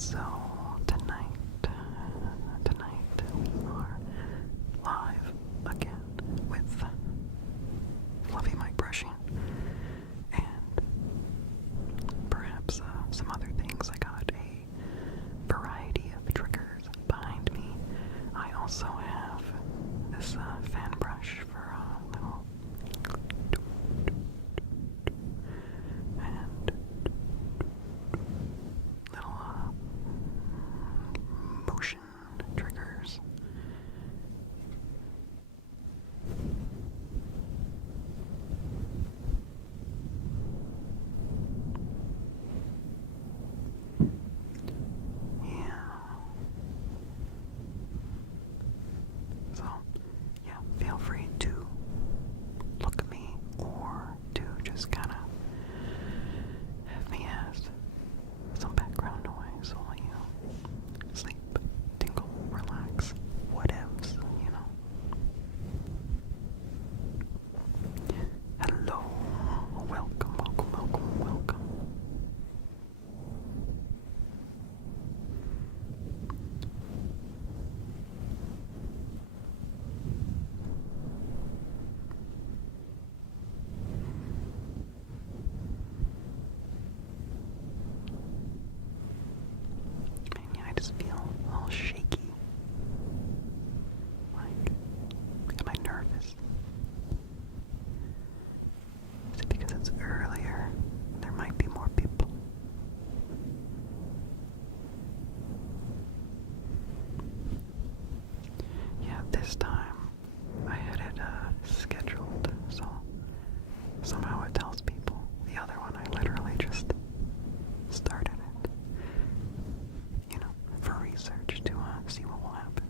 So tonight we are live again with fluffy mic brushing and perhaps some other things. I got a variety of triggers behind me. I also have this fan brush for a little and little motion triggers. Yeah. So, yeah, feel free to look at me or to just kind of have me as some background noise while you sleep, tingle, relax, whatevs, you know. Hello, welcome. Man, yeah, I just feel all shaky. Like, am I nervous? Is it because it's earlier? There might be more people. Yeah, this time I had it scheduled, so somehow it tells people. The other one, I literally just started it, you know, for research to see what will happen.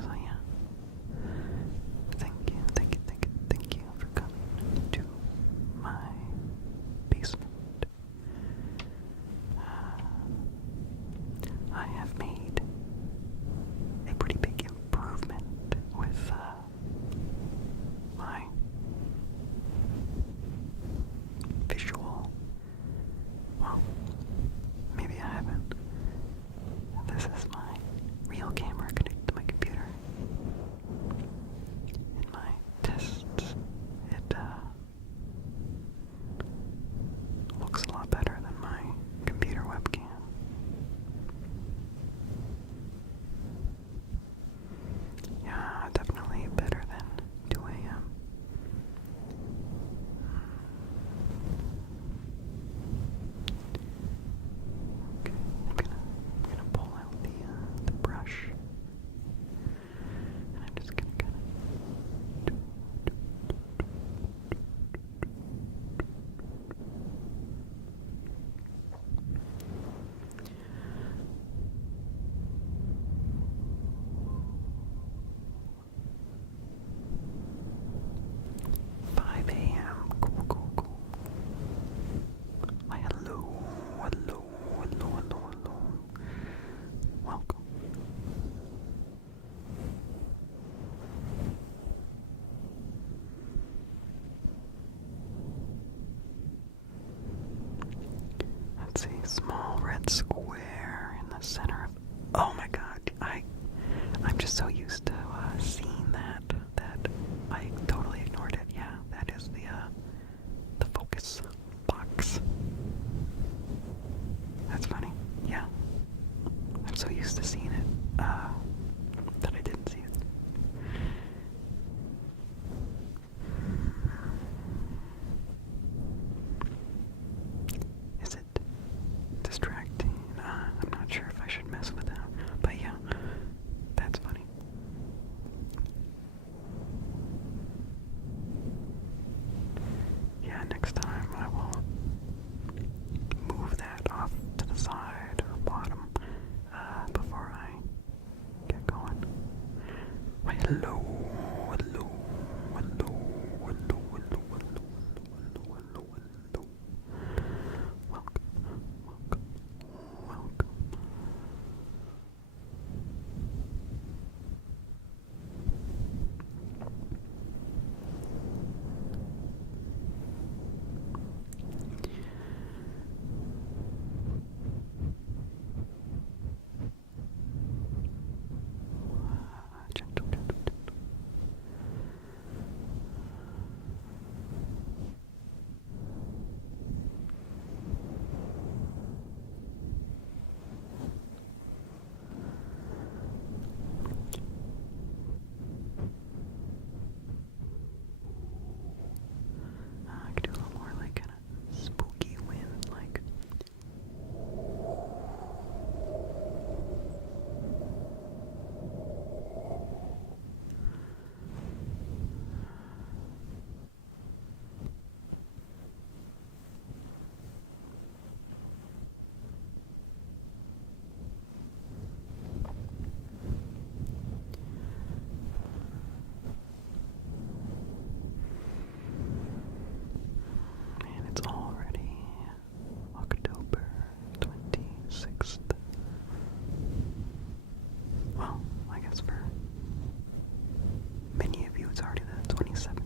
So yeah, thank you for coming to my basement. I have made a pretty big improvement with my visual. Well, maybe I haven't. This is my real camera connected to my computer. In my tests, it looks a lot better than my computer webcam. Yeah, definitely better than 2 a.m. Okay, I'm gonna pull out the brush, and I'm just gonna kind of. Cool. Why, hello. Welcome. Let's see, small red square in the center of. Oh my God, I'm just so used to seeing that I totally ignored it. Yeah, that is the focus box. That's funny. Yeah, I'm so used to seeing it that I didn't see it. Is it distracting? I'm not sure if I should mess with that, but yeah, that's funny. well, I guess for many of you it's already the 27th.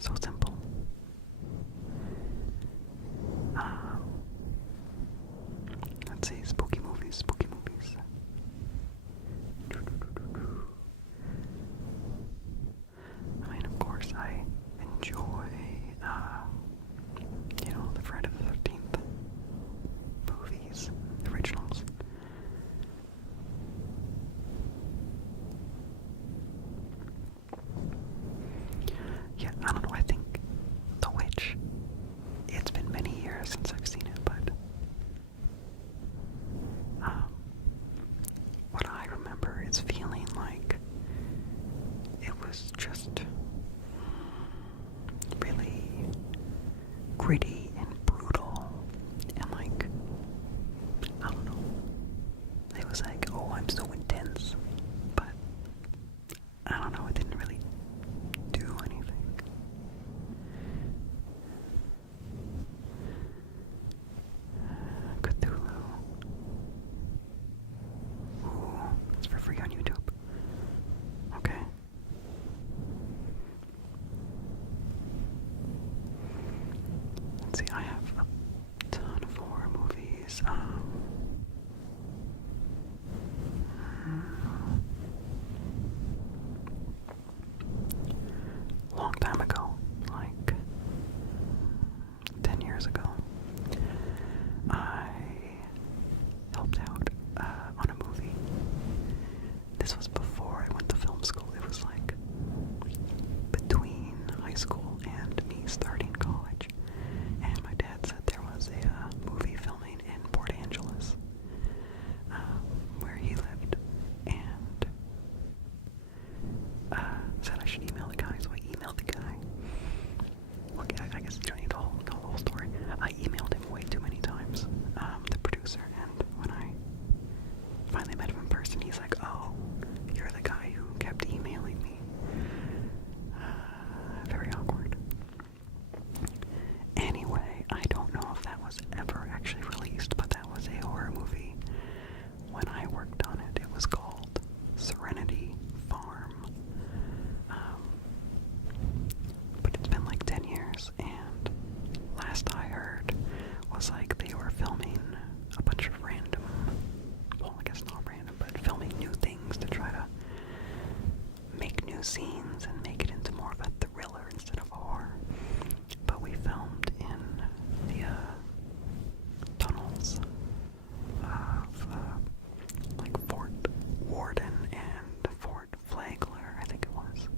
So simple. Let's see, spooky movies. I mean, of course, I enjoy, the Friday the 13th movies, originals. Yeah, I don't know, I think The Witch, it's been many years since I've seen it, but what I remember is feeling like it was just really gritty and brutal, and like, I don't know, it was like, oh, I'm so intense, but I don't know, it didn't really do anything. Cthulhu. Ooh, it's for free on YouTube. Okay. Let's see, I have a ton of horror movies. Long time ago, like 10 years ago, I helped out on a movie. This was before I went to film school. It was like between high school and me starting college. And my dad said there was a movie filming in Port Angeles, where he lived, and said I should email the guy. So I emailed the guy. Okay, I guess you don't need to know the whole story. I emailed him way too many times, the producer, and when I finally met him in person, he's like, oh, you're the guy who kept emailing me. Very awkward. Anyway, I don't know if that was ever actually released, but that was a horror movie when I worked on it. It was called Serenity Farm. But it's been like 10 years, and last I heard was like they were filming a bunch of random, well, I guess not random, but filming new things to try to make new scenes and make it into more of a thriller instead of a horror. But we filmed in the tunnels of like Fort Worden and Fort Flagler, I think it was.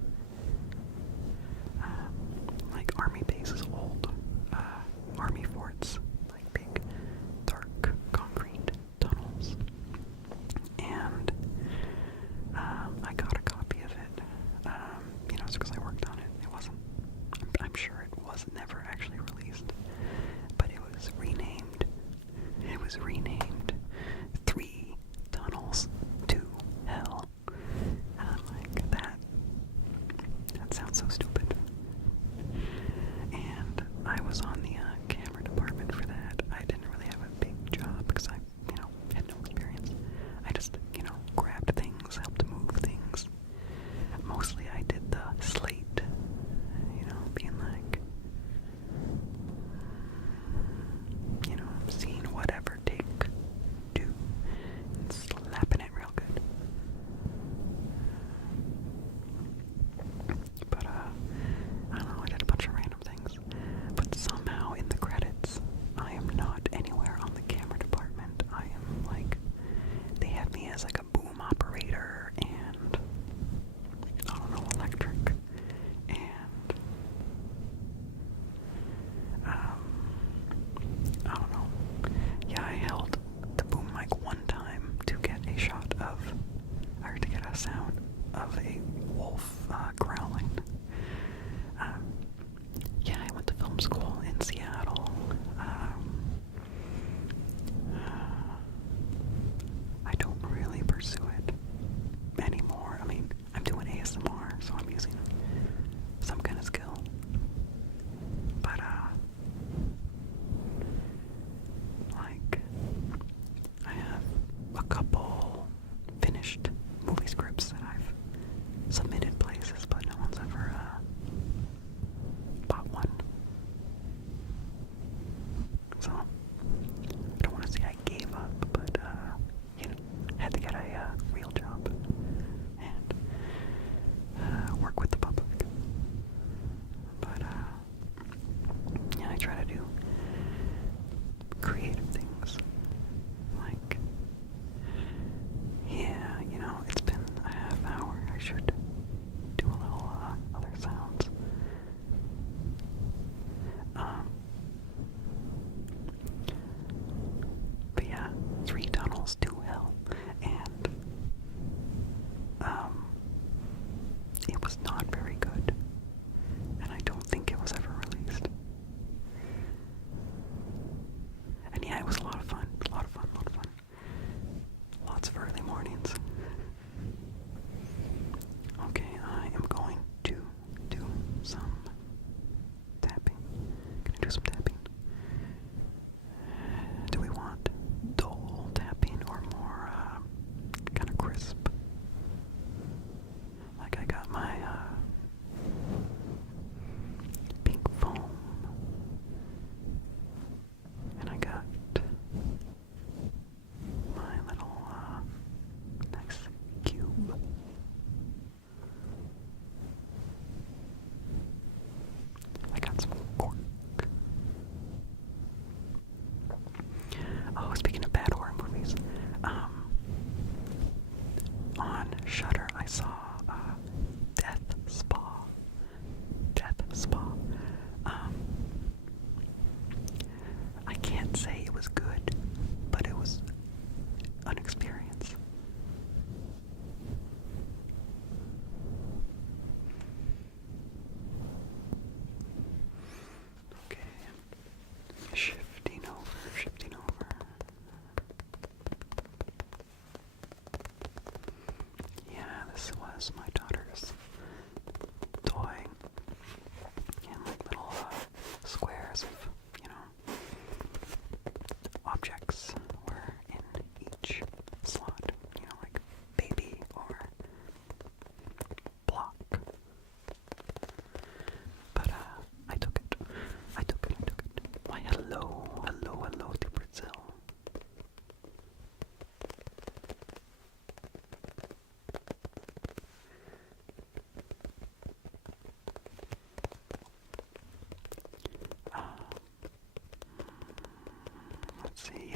Like army bases, old army forts, like big, dark, concrete tunnels. And I got a copy of it, it's because I worked on it. It wasn't, I'm sure it was never actually released, but it was renamed. It was renamed 3 Tunnels to Hell. And I'm like, that sounds so stupid. And I was on the camera department for that. I didn't really have a big job because I, had no experience. I just, grabbed things, helped move things. Mostly I did the slate, being like, seeing whatever take 2 and slapping it real good. But, I don't know, I did a bunch of random things. But somehow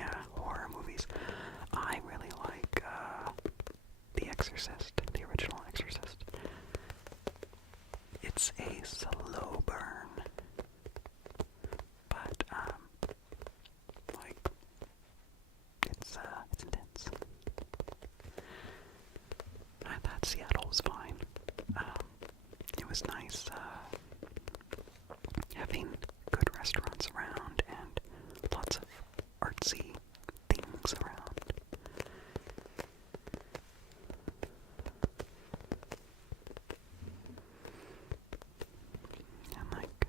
yeah, horror movies. I really like The Exorcist, the original Exorcist. It's a slow burn, but like it's intense. I thought Seattle was fine. It was nice having good restaurants around and lots of artsy things around. And like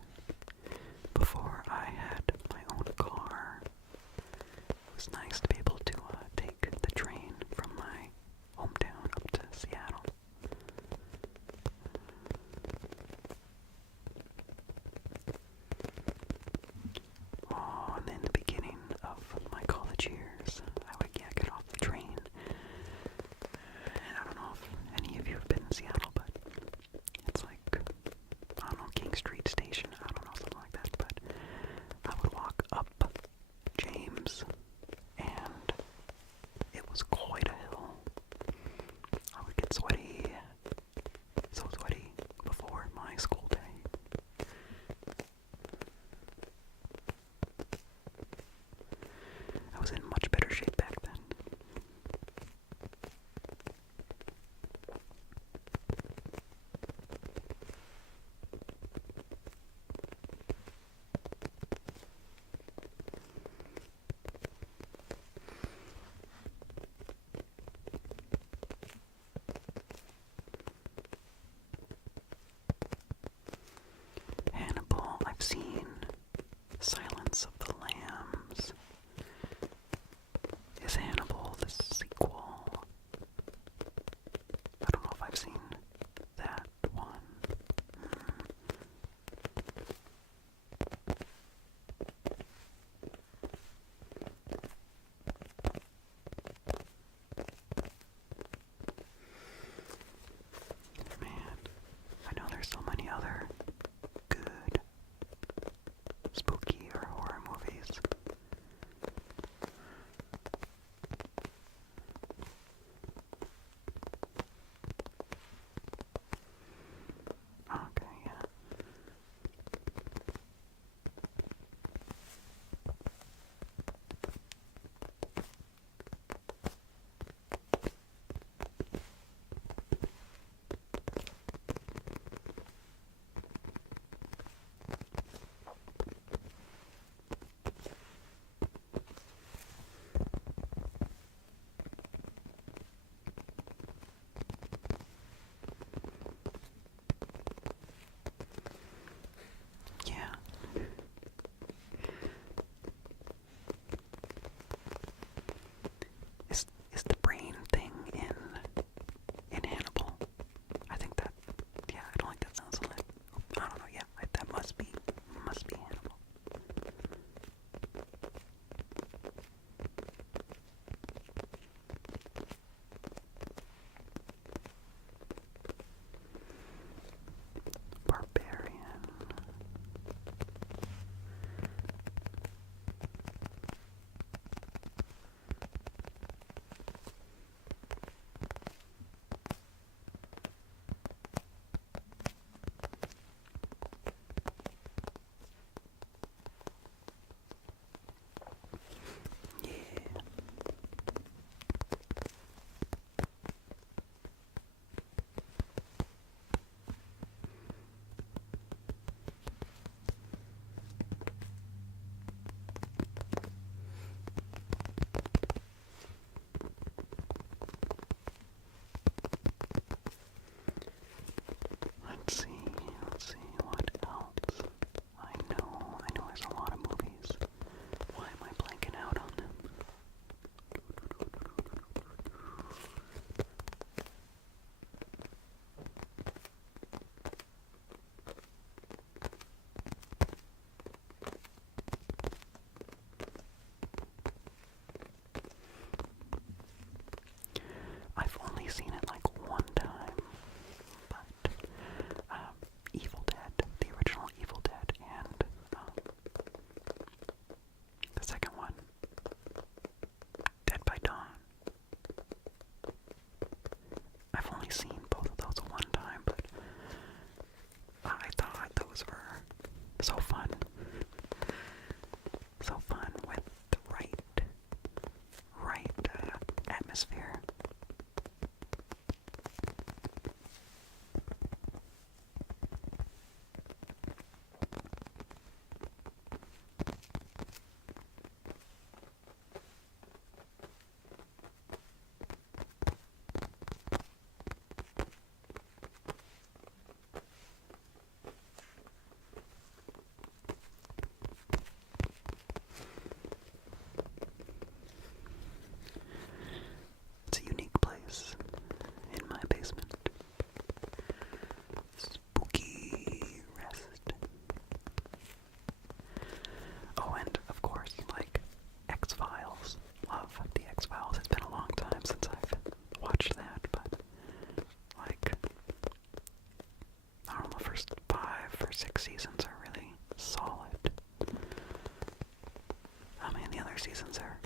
other seasons are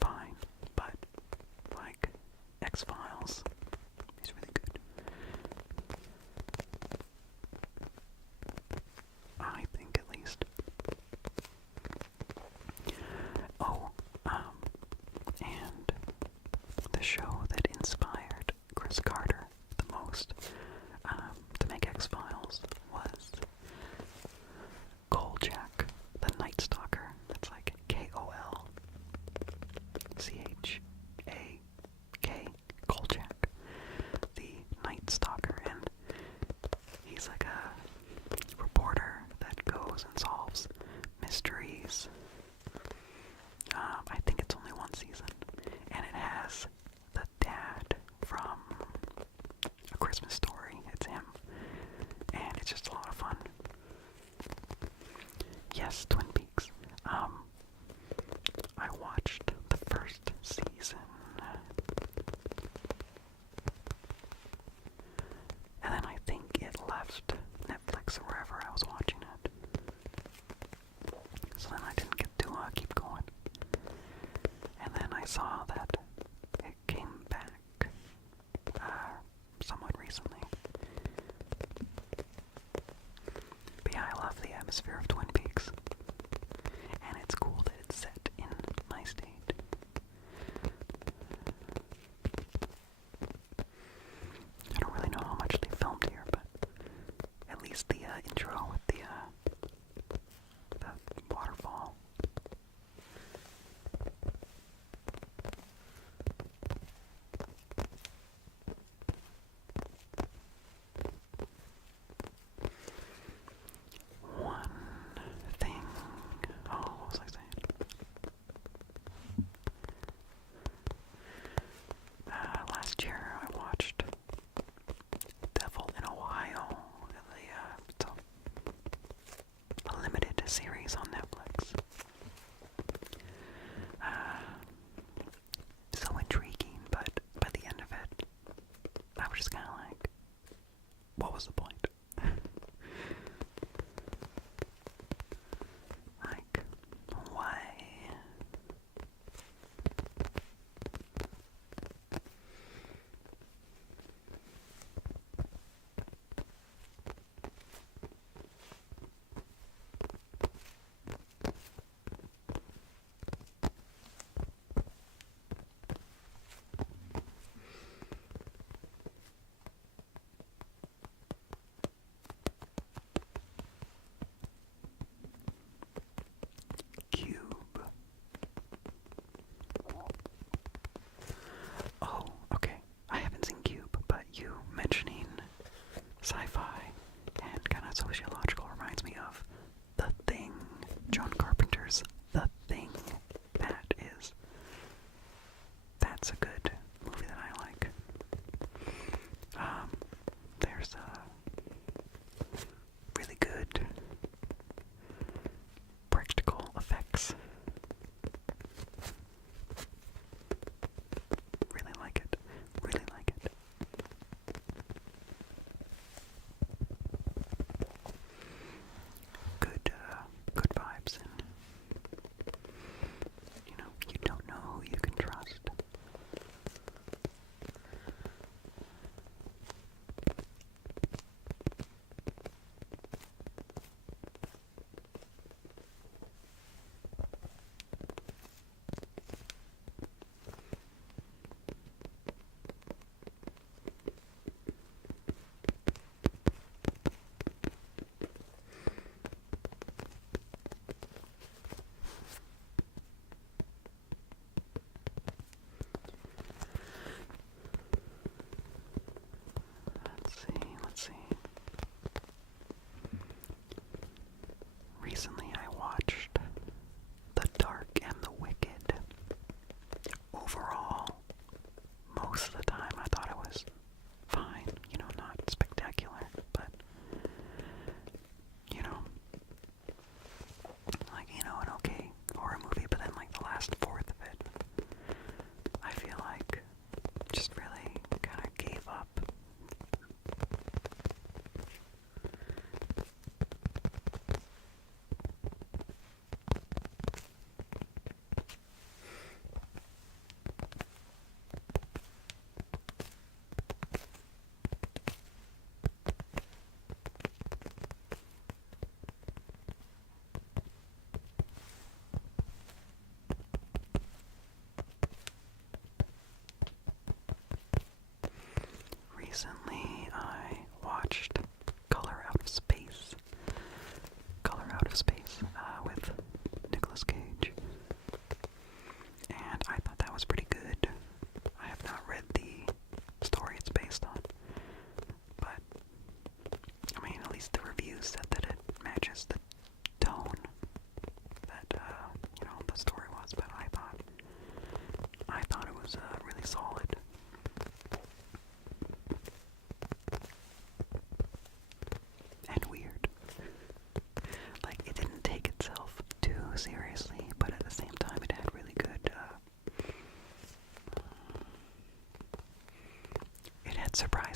fine, but like X-Files is really good. I think, at least. Oh, and the show that inspired Chris Carter the most to make X-Files was Kolchak, the Night Stalker. That's like Kolchak, Kolchak, the Night Stalker, and he's like a reporter that goes and solves mysteries. I think it's only one season, and it has the dad from A Christmas Story. It's him, and it's just a lot of fun. Yes, Twin Peaks. I watched the first season, and then I think it left Netflix or wherever I was watching it. So then I didn't get to keep going. And then I saw that it came back somewhat recently. But yeah, I love the atmosphere of Twin Peaks. And it's cool that it's set in my state. I don't really know how much they filmed here, but at least the intro with the waterfall. One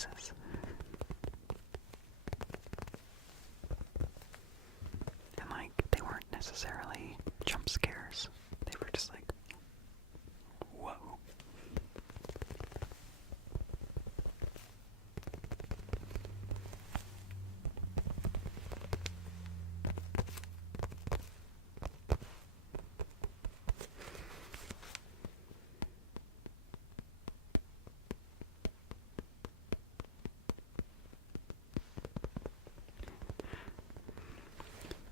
noises. And like, they weren't necessarily jump scares. They were just like, whoa.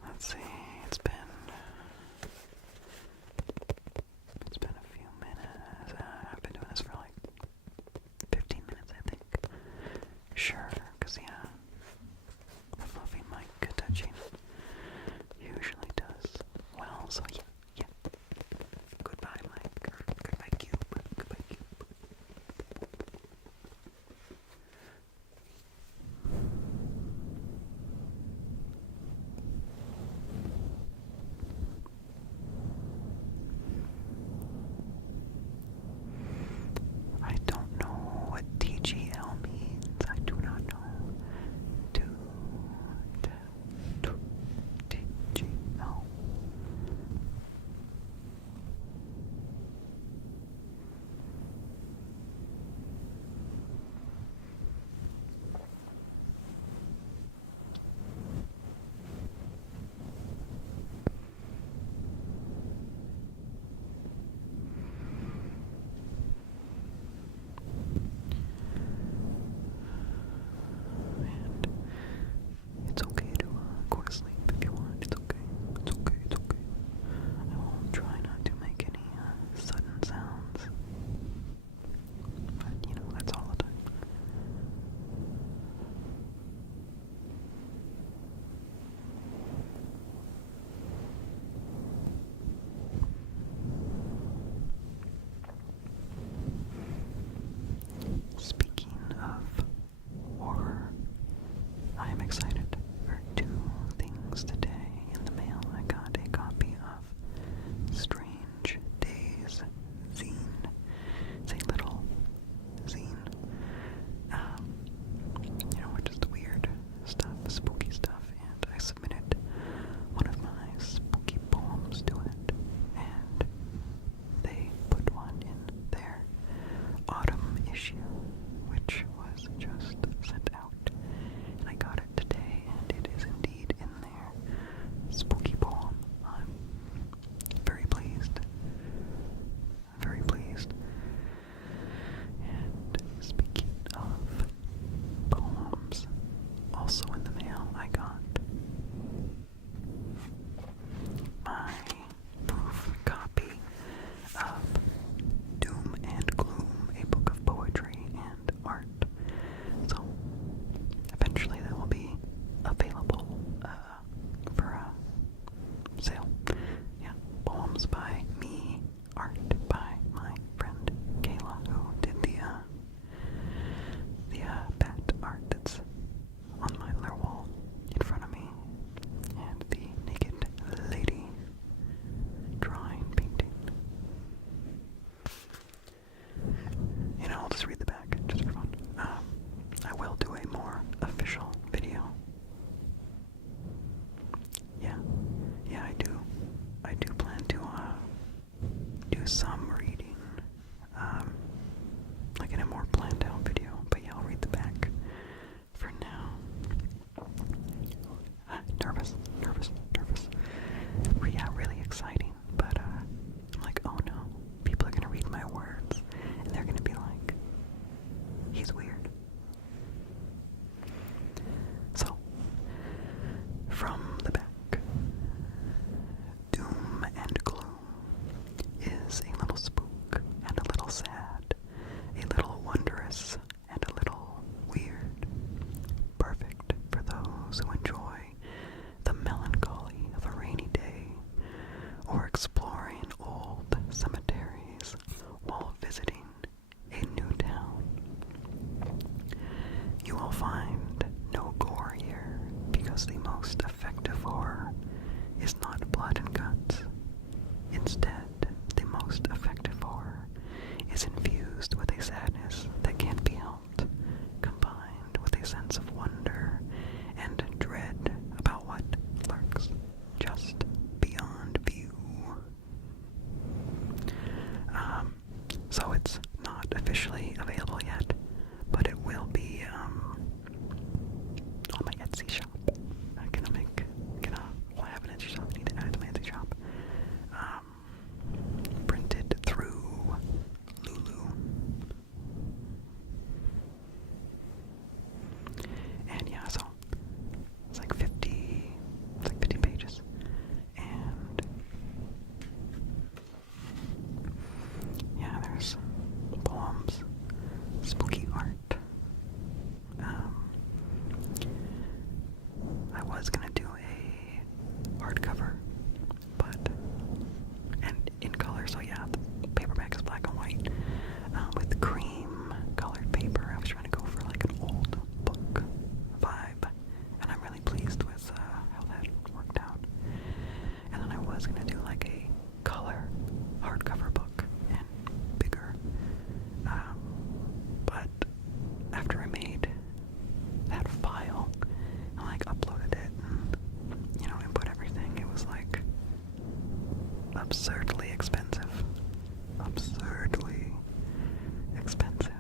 Let's see, it's been hardcover, but and in color. So yeah, the paperback is black and white with cream colored paper. I was trying to go for like an old book vibe, and I'm really pleased with how that worked out. And then I was gonna do like a color hardcover book and bigger, but after I made that file and like uploaded it and input everything, it was like absurdly expensive. Absurdly expensive.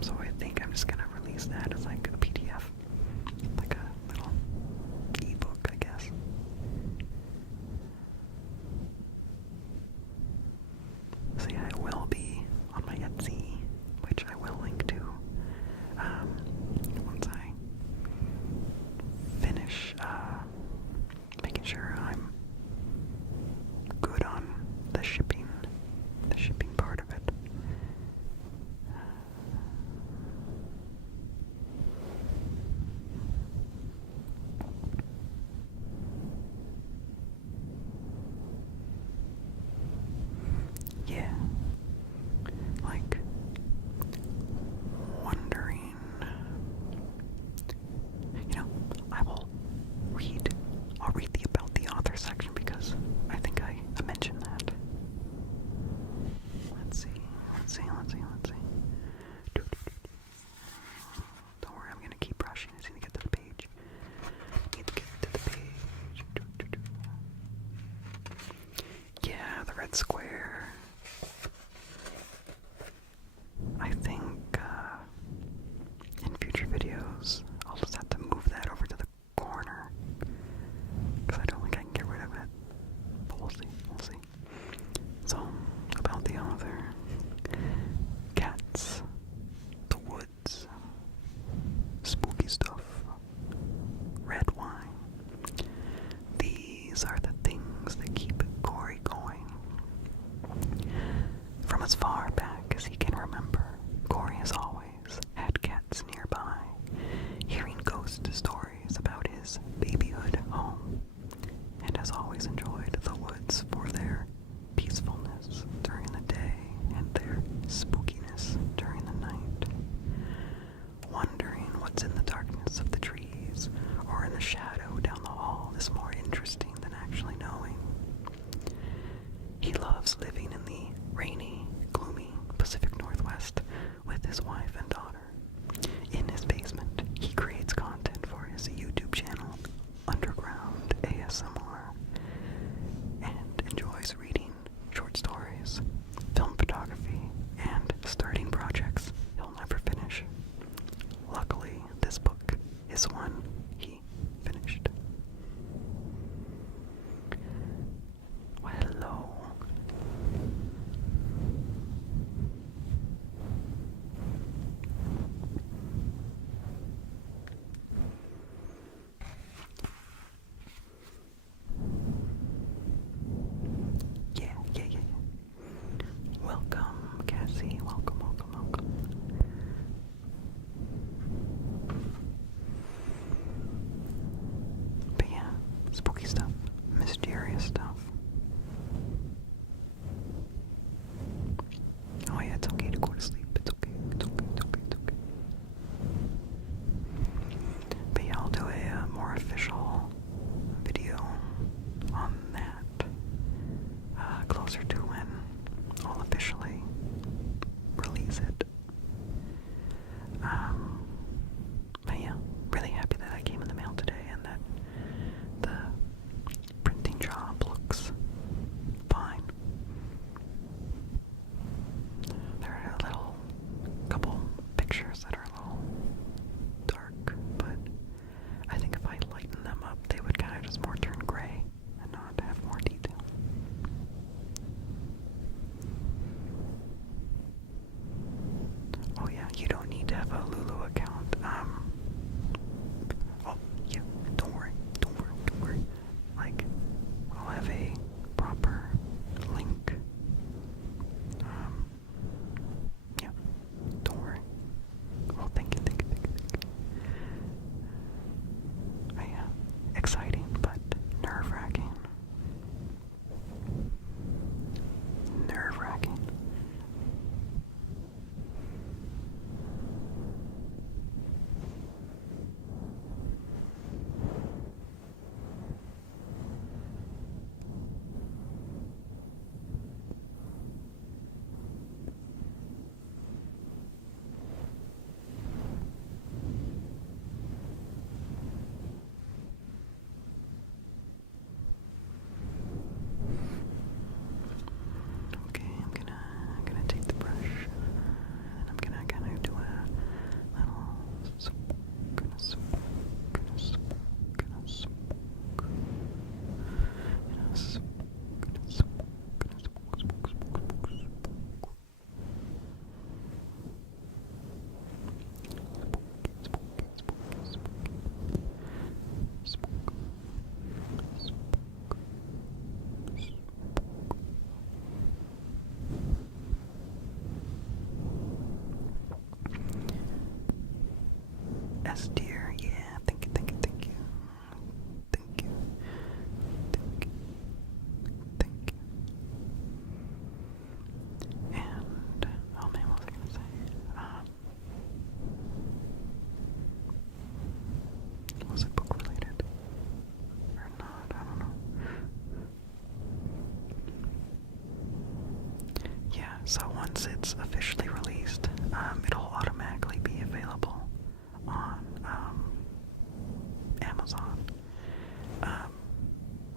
So I think I'm just gonna release that as like a PDF, like a little ebook, I guess. So yeah, it will be on my Etsy, which I will link to once I finish making sure I'm good on the shipping part of it. Yeah, like wondering, I'll read the about the author section because I think I mentioned that. Let's see. Don't worry, I'm gonna keep brushing. I just need to get to the page. Yeah, the red square. I think in future videos I'll just have to move that over to the corner because I don't think I can get rid of it. But we'll see. So, about the author. Cats. The woods. Spooky stuff. Red wine. These are the things that keep Corey going. From as far back as he can remember, Corey has always had cats nearby, hearing ghost stories about his babyhood home, and has always enjoyed the woods for their peacefulness during the day and their spookiness during the night. Wondering what's in the darkness of the trees or in the shadow down the hall is more interesting than actually knowing. He loves living in the rainy, gloomy Pacific Northwest with his wife and daughter. In his basement, he creates content for his YouTube channel, Underground ASMR, and enjoys reading short stories, film photography, and starting projects he'll never finish. Luckily, this book is one he finished. Well, hello. Yeah. Welcome, Cassie. Welcome. But yeah, spooky stuff, mysterious stuff. Oh yeah, it's okay to go to sleep. It's okay. But yeah, I'll do a more official video on that closer to when I'll officially release it. But yeah, really happy that came in the mail today and that the printing job looks fine. There are a couple pictures that are a little dark, but I think if I lighten them up, they would kind of just more turn gray and not have more detail. Oh yeah, you don't need to have a Lulu account. Oh yeah, don't worry. Like, I'll have a proper link. Yeah, don't worry. Oh, thank you. I am excited. once it's officially released, it'll automatically be available on Amazon.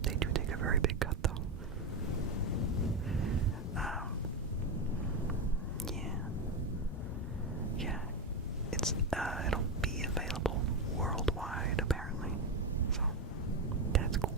They do take a very big cut, though. Yeah, yeah, it'll be available worldwide apparently, so that's cool.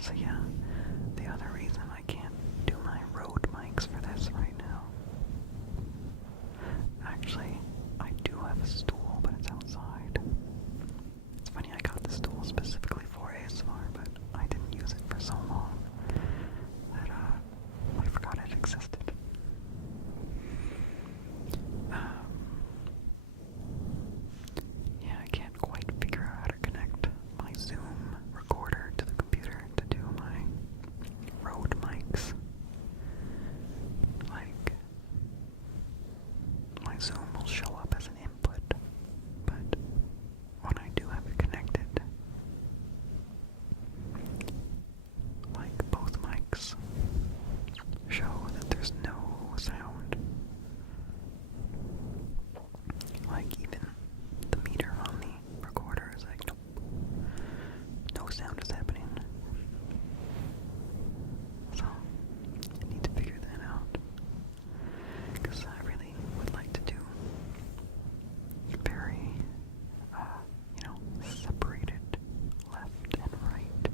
So yeah, the other reason I can't do my Rode mics for this right now. Actually, I do have a stool, but it's outside. It's funny, I got the stool specifically for ASMR, but I didn't use it for so long that I forgot it existed. Yeah, I can't quite figure out how to connect my Zoom recorder to the computer to do my Rode mics. Like, my Zoom will show up as an input, but when I do have it connected, like both mics show that there's no sound. Like even the meter on the recorder is like, nope, no sound is happening. So, I need to figure that out. Because I really would like to do very, separated left and right.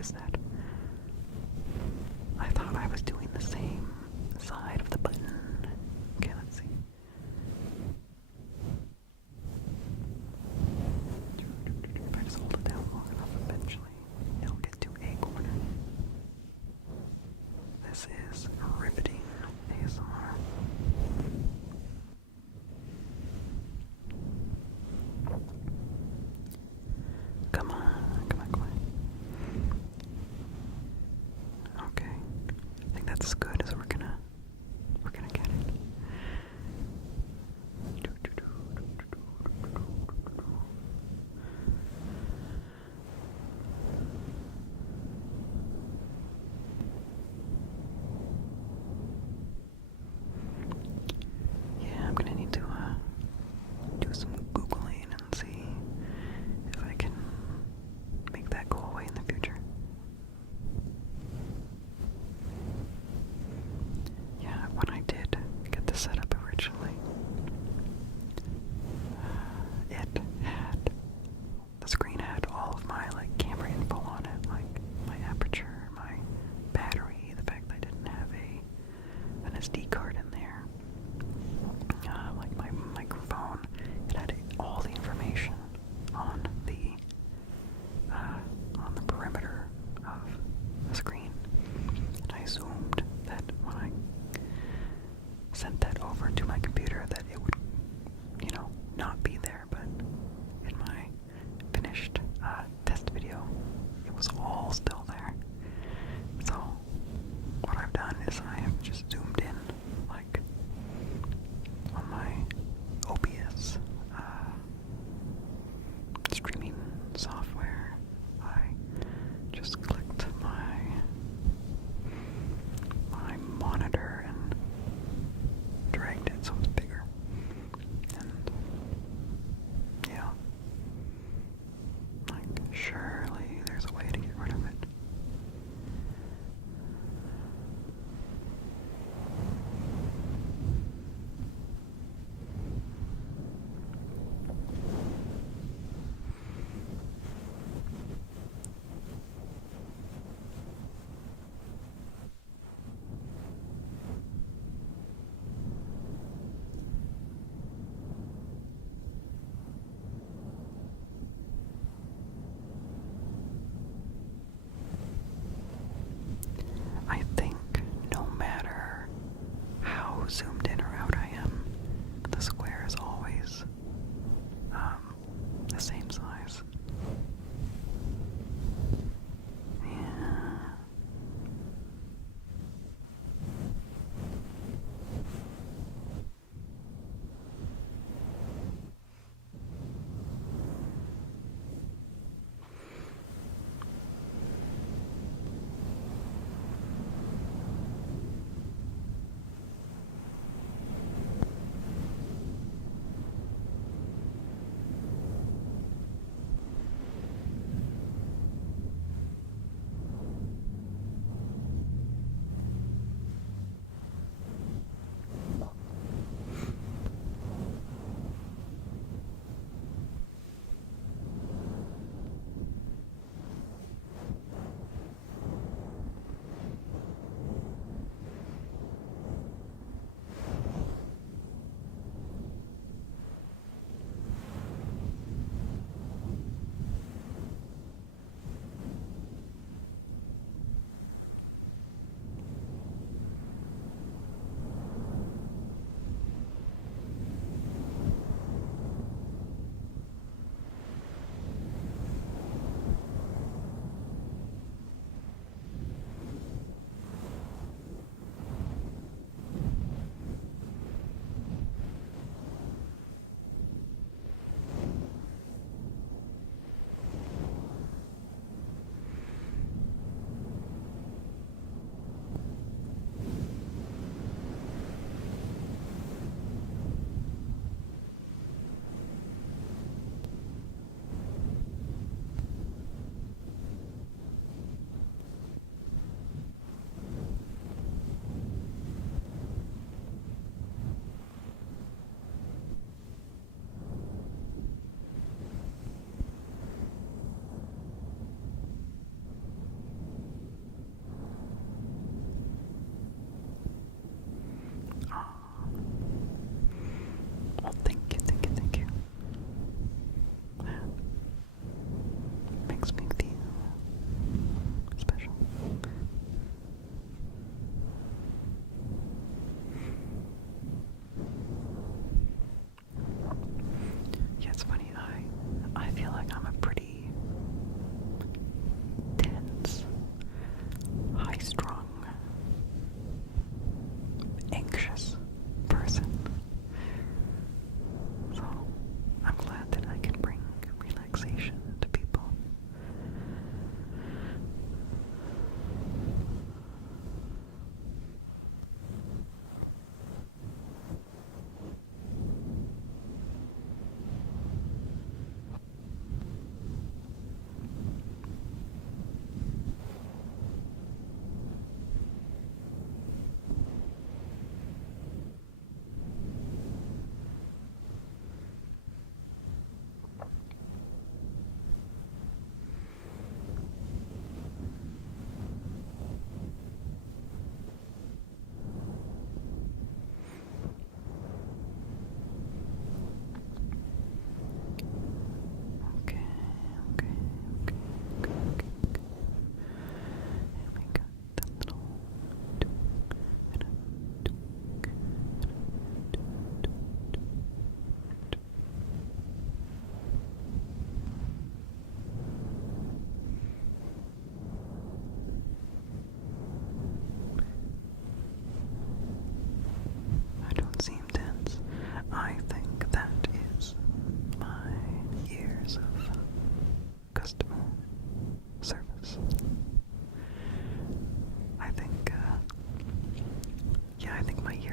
is that? I thought I was doing the same side of the button. Okay, let's see. If I just hold it down long enough, eventually it'll get to a corner. This is riveting ASMR. Come on, come on, come on.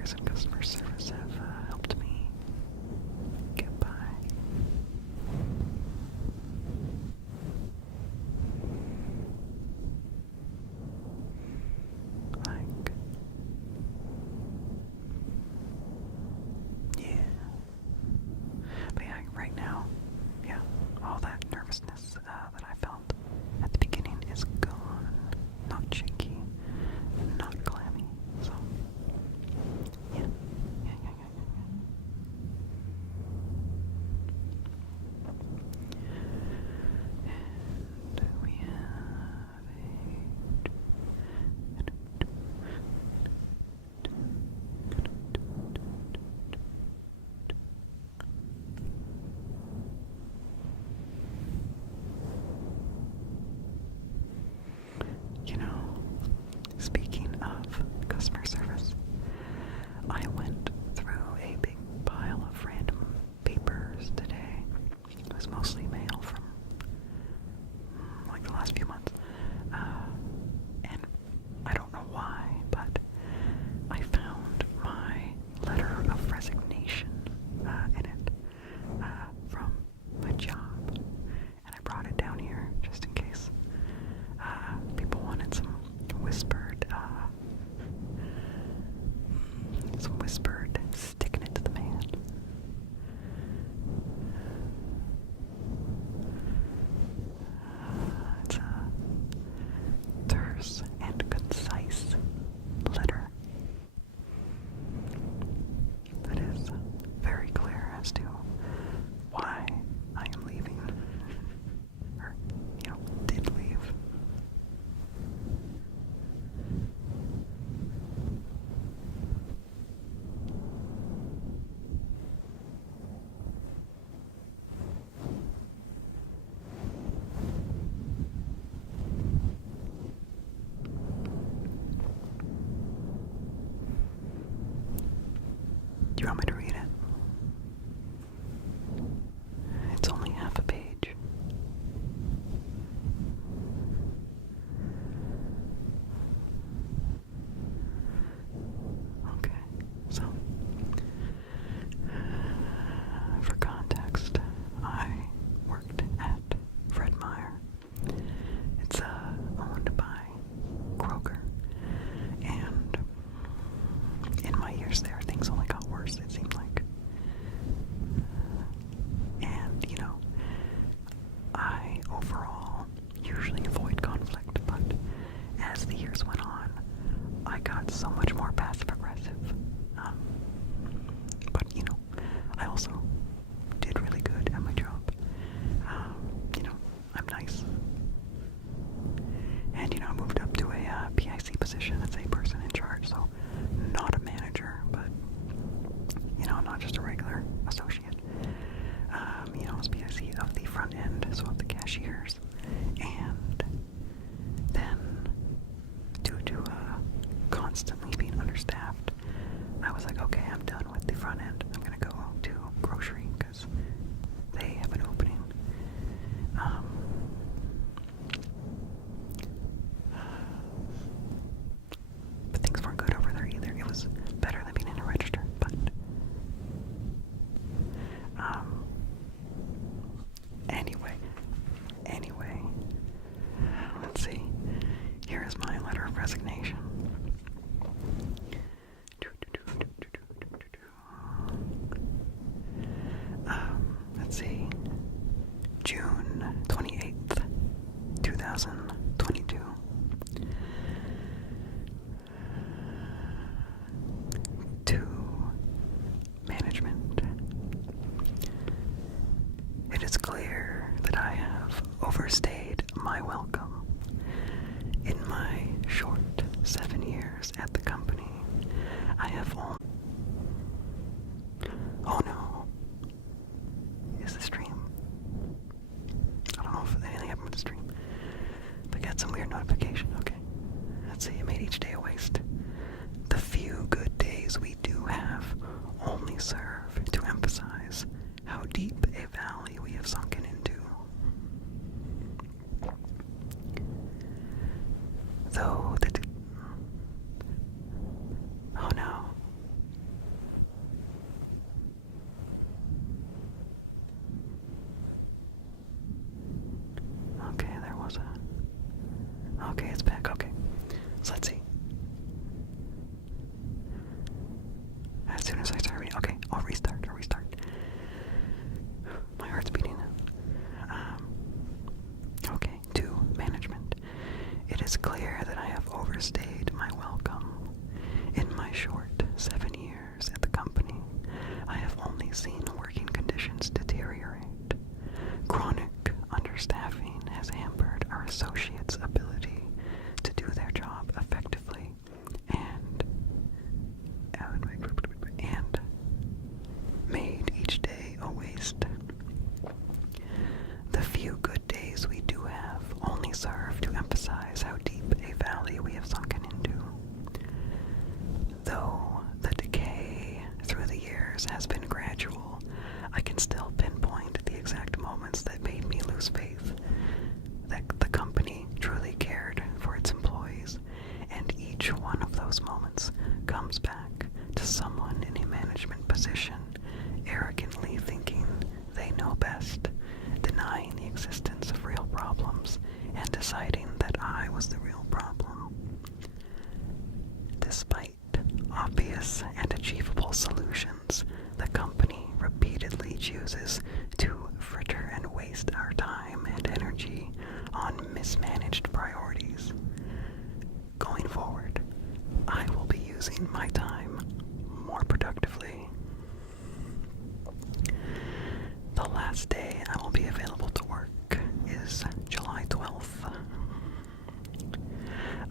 years in customer service have helped me get by. Like, yeah. But yeah, right now, yeah, all that nervousness that I felt at the beginning is gone. Not shaky, not clammy. So, yeah. And we have you know, speaking of customer service, I went through a big pile of random papers today. It was mostly mail from like the last few months. And I don't know why, but I found my letter of resignation in it from my job. And I brought it down here just in case people wanted some whispered sticking it to the man. It's a terse and concise letter that is very clear as to why I am leaving, or, did leave. Do you want me to read it? It's only half a page. Okay, so for context, I worked at Fred Meyer. It's owned by Kroger, and in my years there, things only got worse, it seemed like. And, I overall usually avoid conflict, but as the years went on, I got so much more passive-aggressive. But, I also did really good at my job. I'm nice. And, I moved up to a PIC position as a person in charge, so not a manager, but, not just a regular associate. I was PIC of the front end, so of the cashiers. And then, due to constantly being understaffed, I was like, okay, I'm done with the front end. I'm gonna go to grocery, because they have an opening. But things weren't good over there either. It was better than being in a register, but anyway, let's see. Here is my letter of resignation. Let's see. June 28th, 2022. To management. It is clear that I have overstayed my welcome. In my short 7 years at the company, I have Oh no. Is the stream? I don't know if anything happened with the stream. But got some weird notification. Okay. Let's see, it made each day a waste. The few good days we do have only serve to emphasize how deep a valley we have sunken into. Though the... Oh no. Okay, it's back. Okay. So let's see. As soon as I start reading, okay, I'll restart. My heart's beating now. Okay, to management. It is clear that I have overstayed my welcome. In my short 7 years at the company, I have only seen working conditions deteriorate. Chronic understaffing has hampered our associates' ability to do their job effectively and made each day a waste. The few good days we do have only serve to emphasize how deep a valley we have sunken into. Though the decay through the years has been gradual, I can still pinpoint the exact moments that made me lose faith that the company truly cared for its employees, and each one of those moments comes back to someone in a management position arrogantly thinking they know best, denying the existence of real problems, and deciding that I was the real problem. Despite obvious and achievable solutions, the company repeatedly chooses to fritter and waste our time and energy on mismanaged priorities. Going forward, I will be using my time more productively. The last day I will be available to work is July 12th.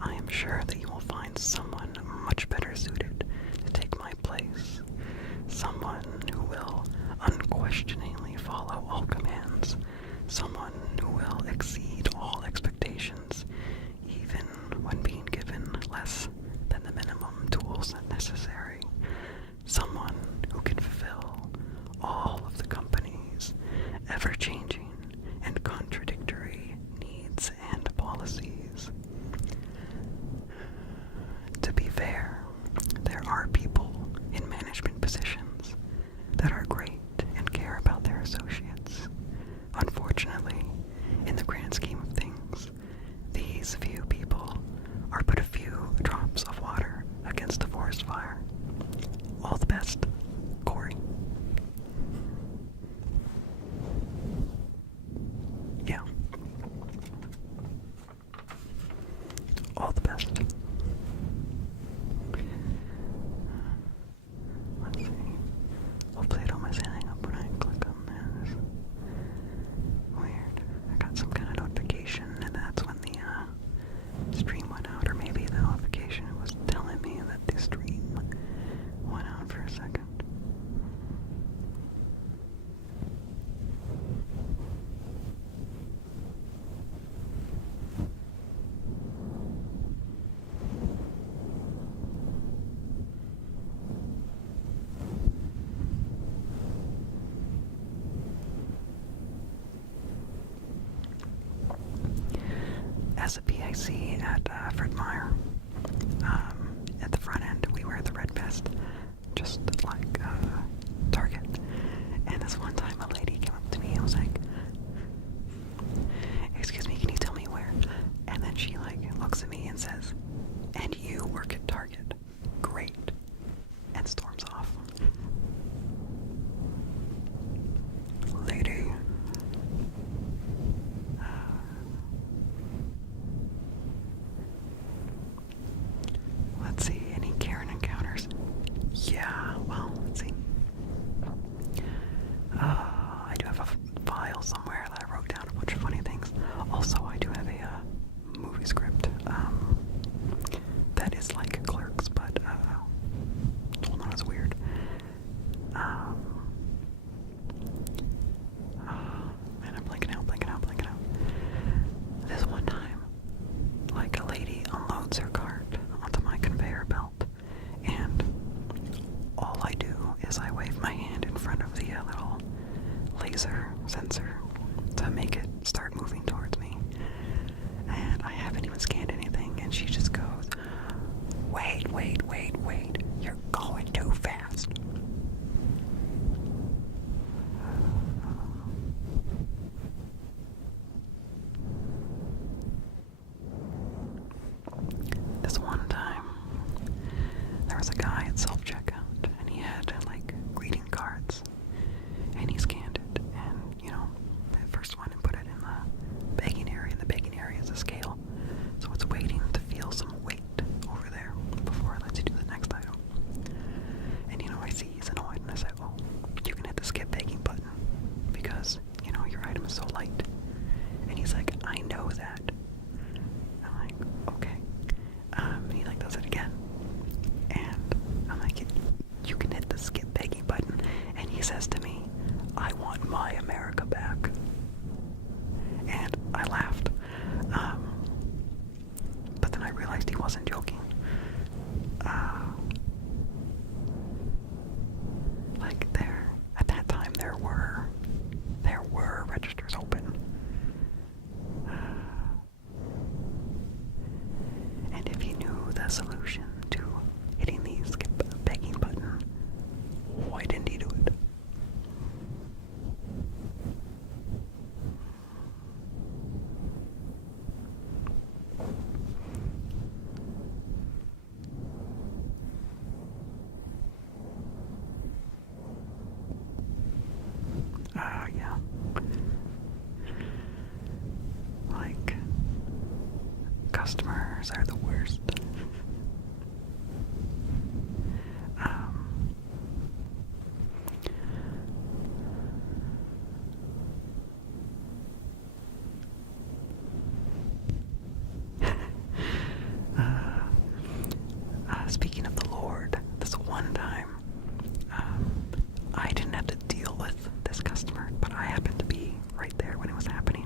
I am sure that you will find someone much better suited to take my place. Someone who will unquestioningly follow all commands. Someone who will exceed all expectations, even when being given less than the minimum tools necessary. Someone who can fulfill all of the company's ever-changing and contradictory needs and policies. To be fair, there are people in management positions that are great and care about their associates. Unfortunately, in the grand scheme of things, these few people are but a few drops of water against a forest fire. All the best, Corey. Yeah. All the best. Let's see. Hopefully I don't mess anything up when I click on this. Weird. I got some kind of notification and that's when the stream went out, or maybe the notification was telling me that the stream went out for a second. As a PIC at Fred Meyer, at the front end, we wear the red vest, just like Target. And this one time, a lady came up to me and was like, "Excuse me, can you tell me where?" And then she looks at me and says, "And you work at Target? Great," and storms off. Lady. Let's see, any Karen encounters? Yeah, well, let's see. I do have a file somewhere that I wrote down a bunch of funny things. Also, I do have a movie script that is like Clerks, but well, not as weird. Man, I'm blanking out. This one time, a lady unloads her cart onto my conveyor belt, and all I do is I wave my hand in front of the little laser sensor to make it start moving towards me. And I haven't even scanned anything, and she just goes, wait, you're going too fast. realized he wasn't joking. Like at that time there were registers open. And if you knew the solution to hitting the skip begging button, why didn't he do it? Yeah. Like, customers are the worst. Speaking of the Lord, this one time, I didn't have to deal with this customer, but I happened to be right there when it was happening.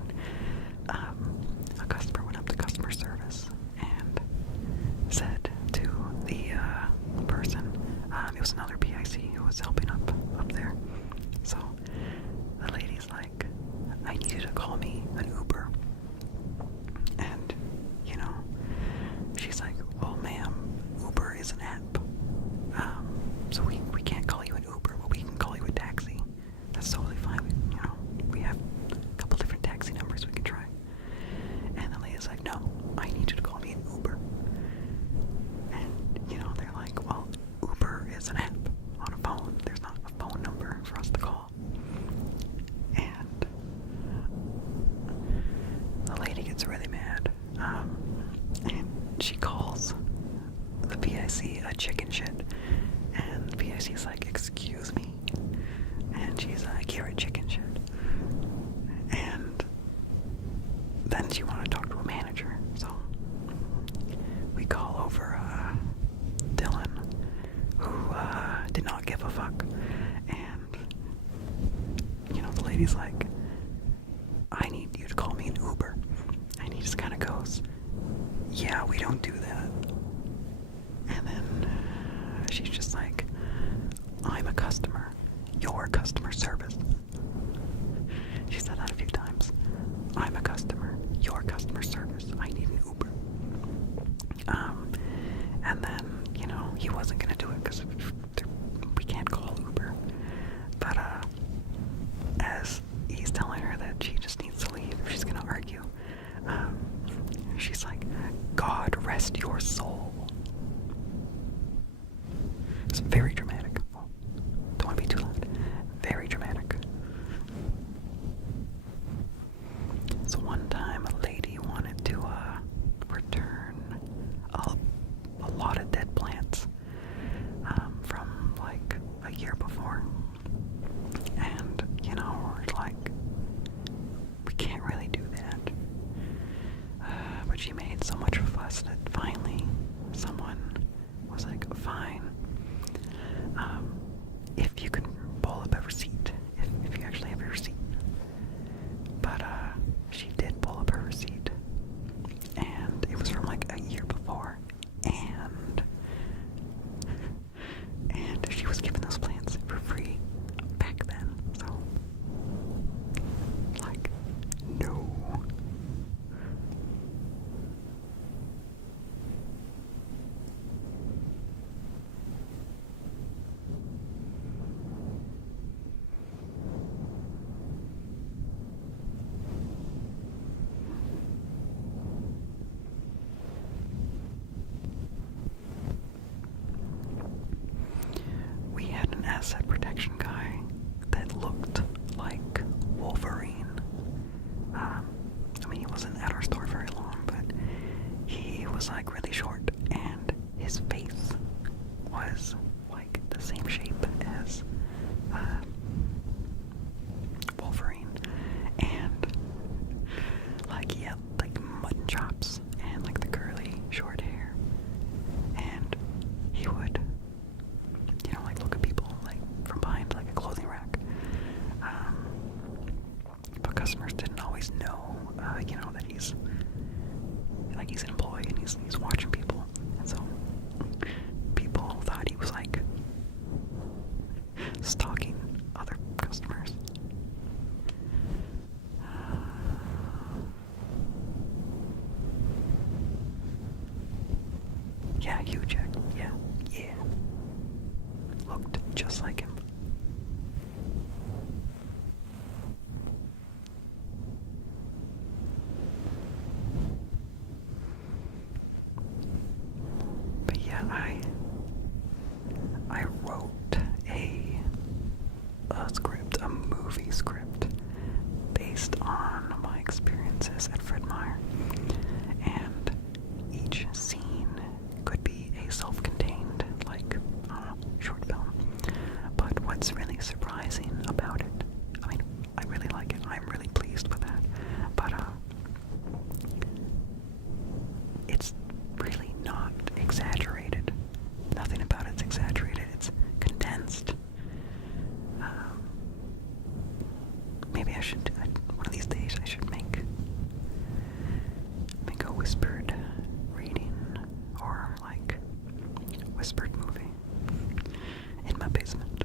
A customer went up to customer service and said to the person, it was another PIC who was helping up there. So the lady's like, I need you to call me an Uber. And, she's like, well, ma'am, Uber is an app. So we can't call you an Uber, but we can call you a taxi. That's totally fine. We have a couple different taxi numbers we can try. And the lady's like, no, I need you to call me an Uber. And, they're like, well, Uber is an app on a phone. There's not a phone number for us to call. And the lady gets really mad. And she calls the PIC a chicken shit. And the PIC's like, excuse me? And she's like, you're a chicken shit. And then she wanted to talk to a manager. So we call over Dylan, who did not give a fuck. And, the lady's like, I need you to call me an Uber. And he just kind of goes, yeah, we don't do that. And then she's just like, I'm a customer. You're customer service. She said that a few times. I'm a customer. You're customer service. I need an Uber. And then, he wasn't going to do it because we can't call Uber. But as he's telling her that she just needs to leave, she's going to argue. She's like, God rest your soul. It's very dramatic. Don't want to be too loud. Very dramatic. So one time a lady wanted to return a lot of dead plants from like a year before. And, we're like, we can't really do that. But she made so much of a fuss that finally someone was like, fine. If you can pull up a receipt, if you actually have a receipt. But she did pull up her receipt, and it was from like a year before, and she was given those plants for free back then. So, like, no. Asset protection guy that looked like Wolverine. He wasn't at our store very long, but he was like really short, and his face was like the same shape as Wolverine, and like he had like mutton chops and like the curly short hair, and he would look at people like from behind like a clothing rack. But customers didn't always know, that he's an employee and he's watching Yeah, Hugh Jackman. Yeah, yeah. Looked just like him. But yeah, I wrote a script, a movie script, based on my experiences at Fred Meyer. And each scene could be a self-contained, like, short film. But what's really surprising about it, I mean, I really like it. I'm really pleased with that. But, it's really not exaggerated. Nothing about it's exaggerated. It's condensed. Maybe I should, one of these days, I should make a whispered reading or like whispered movie in my basement.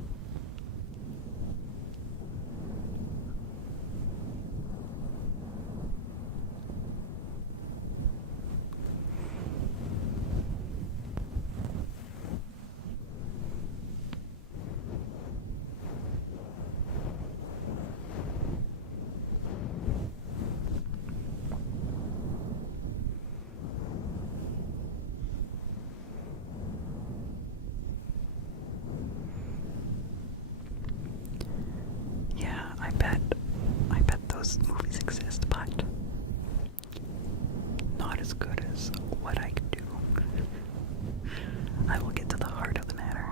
Yeah, I bet those movies exist, but not as good as what I could do. I will get to the heart of the matter.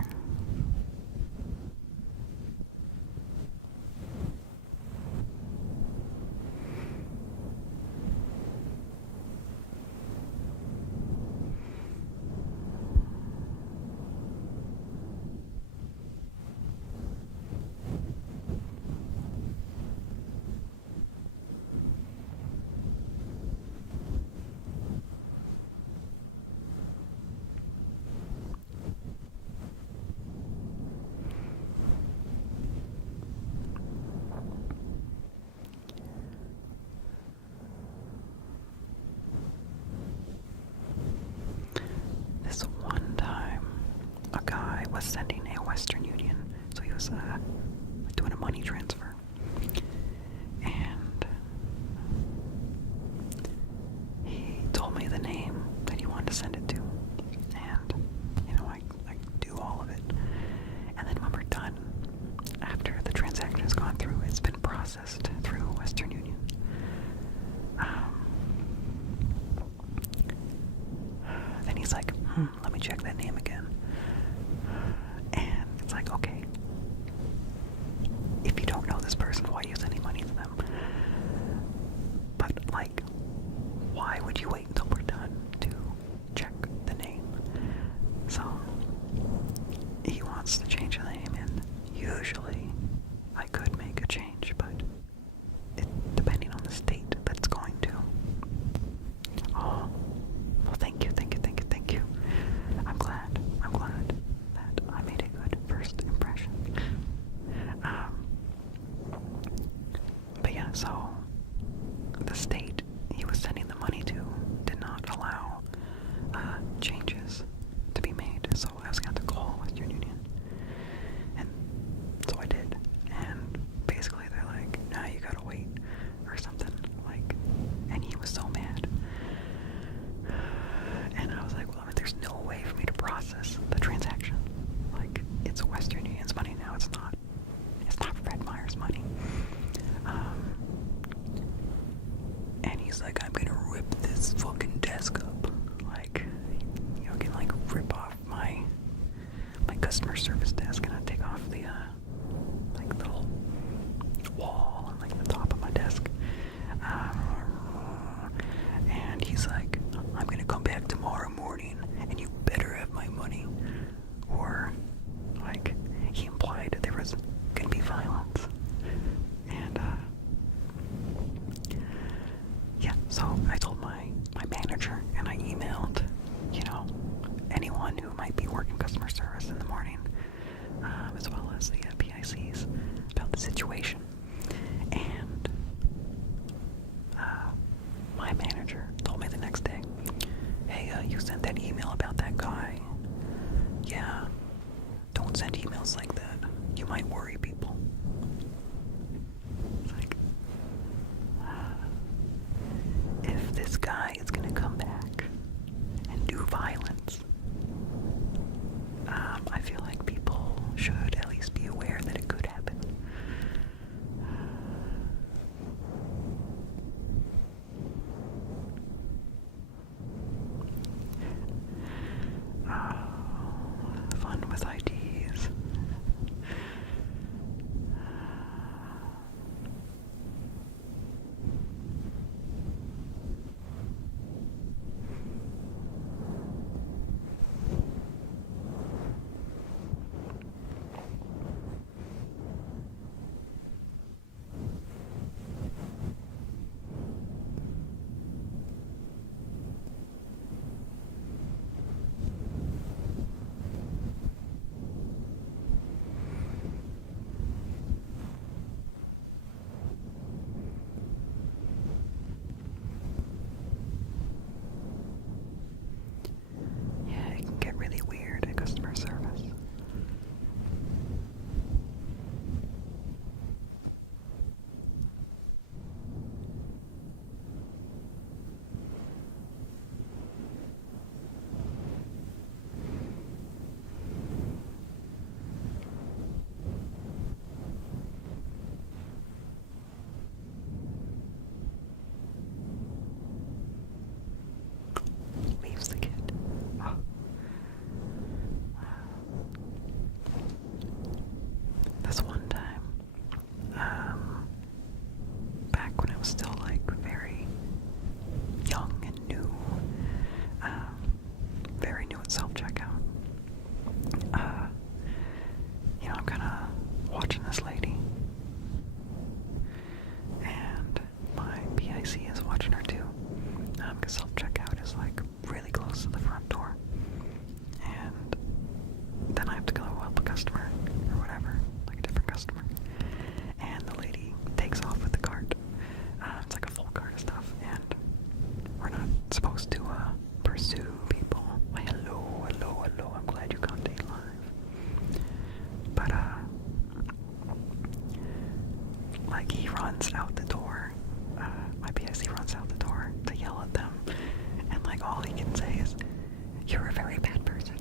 This one time, a guy was sending a Western Union, so he was doing a money transfer, and he told me the name that he wanted to send it to, and I do all of it, and then when we're done, after the transaction has gone through, it's been processed through Western Union. Then he's like, let me check that name again. And it's like, okay, if you don't know this person, why use any money to them? But, like, why would you wait until we're done to check the name? So, he wants to change the name, and usually I could make a change, but depending on the state that's going to. Oh, well, thank you. I'm glad that I made a good first impression. But yeah, so the state he was sending the money to did not allow changes to be made, so I was going to have to call Western Union. And so I did. And basically they're like, nah, you gotta wait, or something. Like, and he was so mad. And I was like, well, I mean, there's no way for me to process the transaction. Like, it's Western Union's money now. It's not Fred Meyer's money. And he's like, I'm gonna rip this fucking desk up. Like, can like rip off my customer service desk, and I take off the like little wall on like the top of my desk. And he's like, I'm gonna come back tomorrow morning, and you better have my money. Or, like, he implied that there was gonna be violence. And, yeah, so I told my manager, and I emailed, anyone who might be working customer service in the morning, as well as the PICs, about the situation. And, my manager told me the next day, hey, you sent that email about that guy else like that. You might worry people. It's like, if this guy is gonna come back and do violence, I feel like people should at least be aware that it could happen. Fun with ideas. Yeah, it can get really weird at customer service. Leaves the kid. Oh. This one time, back when I was still like very young and new, very new at self-checkout, I'm kind of watching this lady, and my PIC is watching her too, because self-checkout is like really close to the front door, and then I have to go help a customer or whatever, like a different customer, and the lady takes off with the cart. It's like a full cart of stuff, and we're not supposed to pursue people. Well, hello, I'm glad you got Date Live. But like he runs out the door, my PIC runs out the door to yell at them, and like all he can say is, "You're a very bad person."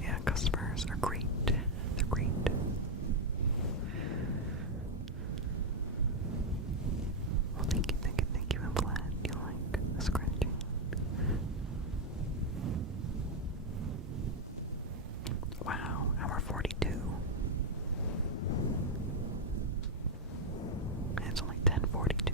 Yeah, customers are great. They're great. Well, thank you. I'm glad you like the scratching. Wow, hour 42. And it's only 10:42.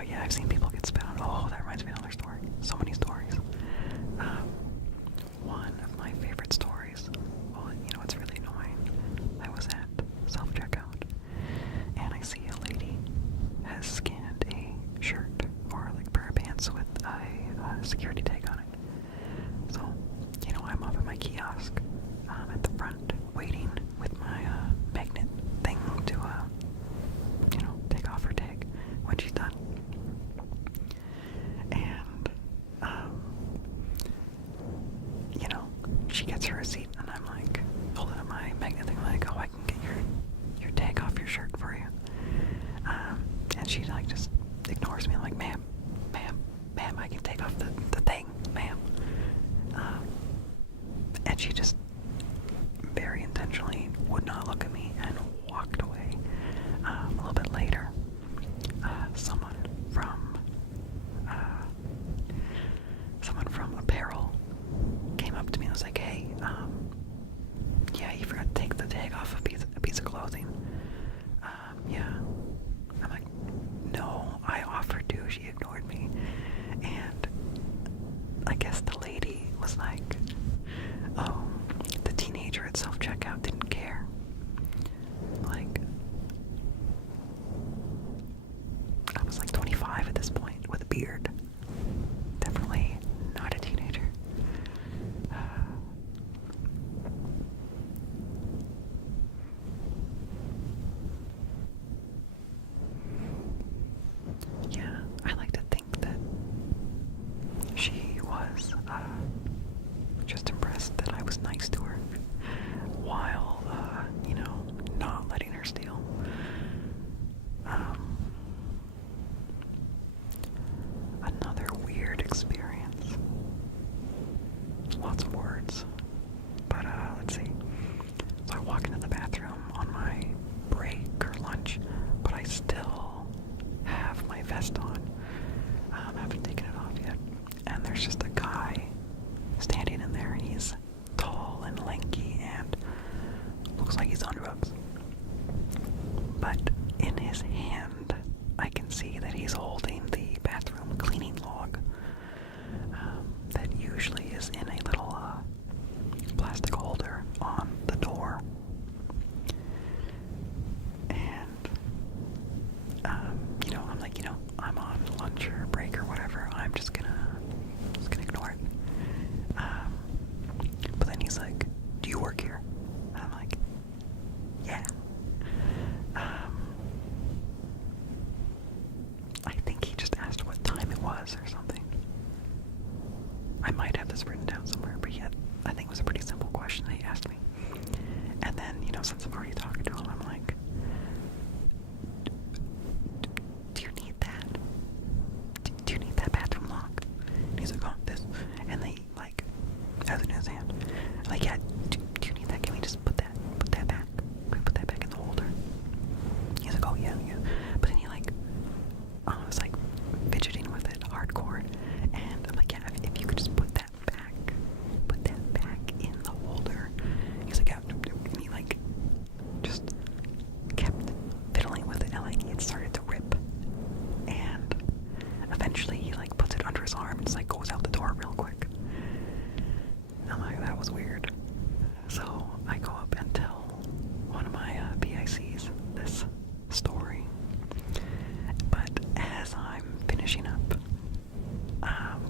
Oh yeah, I've seen people get spit on. Oh, that reminds me of another story. So many stories. One of my favorite stories. Well, you know, it's really annoying. I was at self-checkout, and I see a lady has scanned a shirt or like pair of pants with a security tag on it. So, you know, I'm up at my kiosk at the front, waiting with my magnet thing to, you know, take off her tag when she's done. And, you know, she gets her receipt, and I'm like, holding up my magnet thing, like, oh, I can get your tag off your shirt for you. And she, like, just ignores me. I'm like, ma'am, I can take off the thing, ma'am. And she just very intentionally would not look at me and walked away. A little bit later, someone from apparel came up to me and was like, hey, yeah, you forgot to take the tag off a piece of clothing. Yeah. I'm like, no, I offered to. She ignored me. And I guess the lady was like, oh, the teenager at self-checkout didn't care. Like, I was like 25 at this point with a beard. Definitely not a teenager. Yeah, I like to think that she was just impressed that I was nice to her while, you know, not letting her steal. Another weird experience. Lots of words. But, let's see. So I walk into the bathroom on my break or lunch, but I still have my vest on. I haven't taken it off yet. And there's just a guy standing in there, and he's tall and lanky and looks like he's on drugs. But in his hand, I can see that he's holding the bathroom cleaning log that usually is in a little plastic holder on the door. And, you know, I'm like, you know, I'm on lunch or break or whatever. I'm just gonna ignore it. But then he's like, do you work here? And I'm like, yeah. I think he just asked what time it was or something. I might have this written down somewhere, but yet I think it was a pretty simple question that he asked me. And then, you know, since I'm already talking to him, I'm like, do you need that? Do you need that bathroom lock? And he's like, oh, this. And they, like, has it in his hand. I'm like, yeah, do you need that? Can we just put that back? Can we put that back in the holder? He's like, oh, yeah. But then he, like, was, like, fidgeting with it hardcore. And I'm like, yeah, if you could just put that back in the holder. He's like, yeah, and he, like, just kept fiddling with it, and, like, it started to rip. And eventually he, like, puts it under his arm and just, like, goes out the door real quick. I'm like, that was weird. So I go up and tell one of my PICs this story. But as I'm finishing up,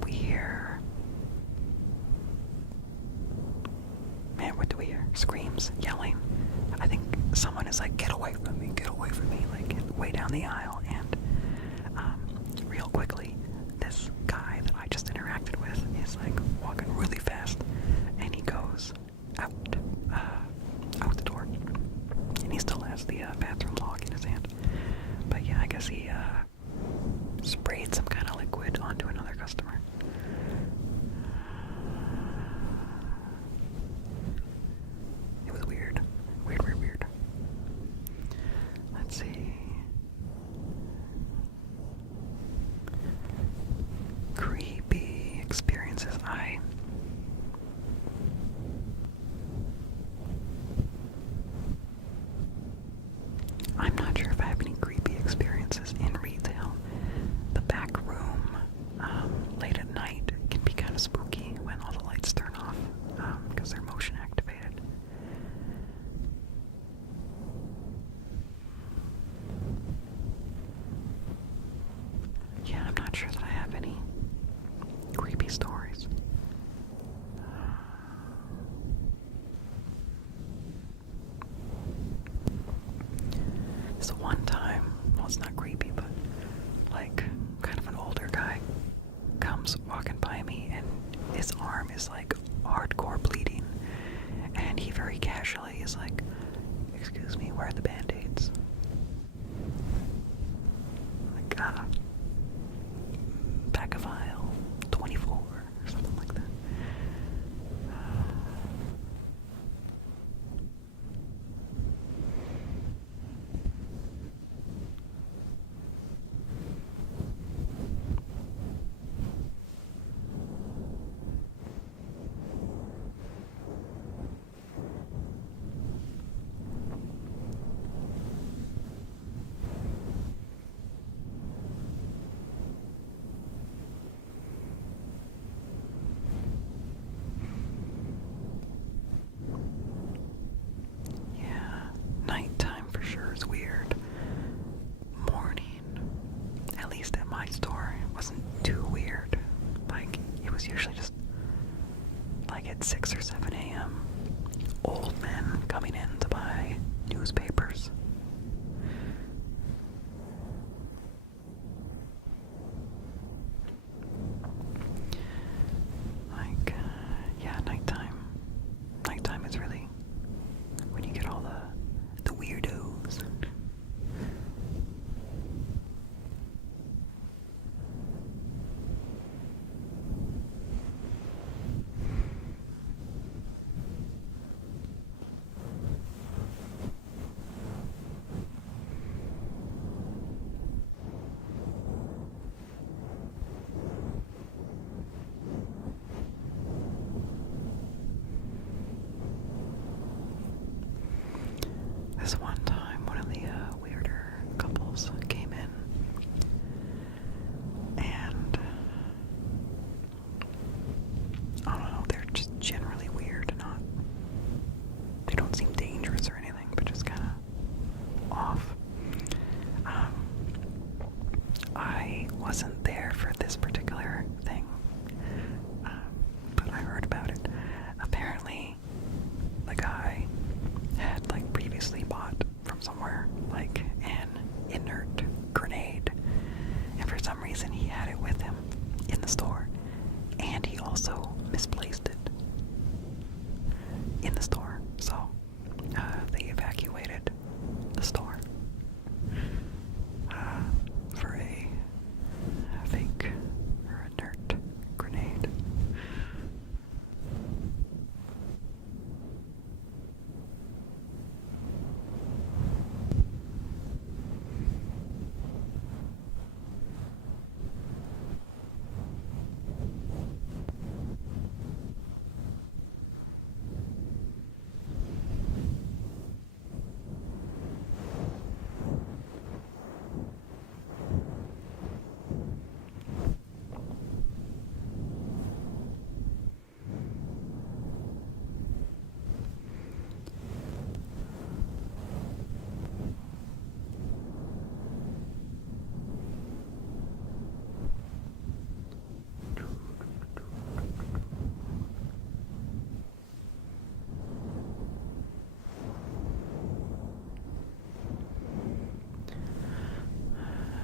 we hear, man, what do we hear? Screams, yelling. I think someone is like, get away from me, like way down the aisle. And real quickly, this guy that I just interacted with is like walking really fast, and he goes out the door, and he still has the bathroom lock in his hand. But yeah, I guess he sprayed some kind of liquid onto another customer. It was weird. Weird. Let's see. Creepy experiences. I'm not sure if I have any creepy experiences in especially is like, excuse me, where are the band-aids? Like, back of aisle 24 or something like that. Nighttime for sure is weird. Morning, at least at my store, it wasn't too weird. Like, it was usually just like at 6 or 7 a.m. Old men coming in to buy newspapers. Like, yeah, nighttime. Nighttime is really when you get all the weirdos. This one time, one of the weirder couples came in, and I don't know, they're just generally weird. They don't seem dangerous or anything, but just kind of off. I wasn't there for this particular thing, but I heard about it. Apparently, the guy had like previously bought from somewhere like an inert grenade, and for some reason he had it with him in the store, and he also misplaced it in the store, so they evacuated the store for a fake or inert grenade.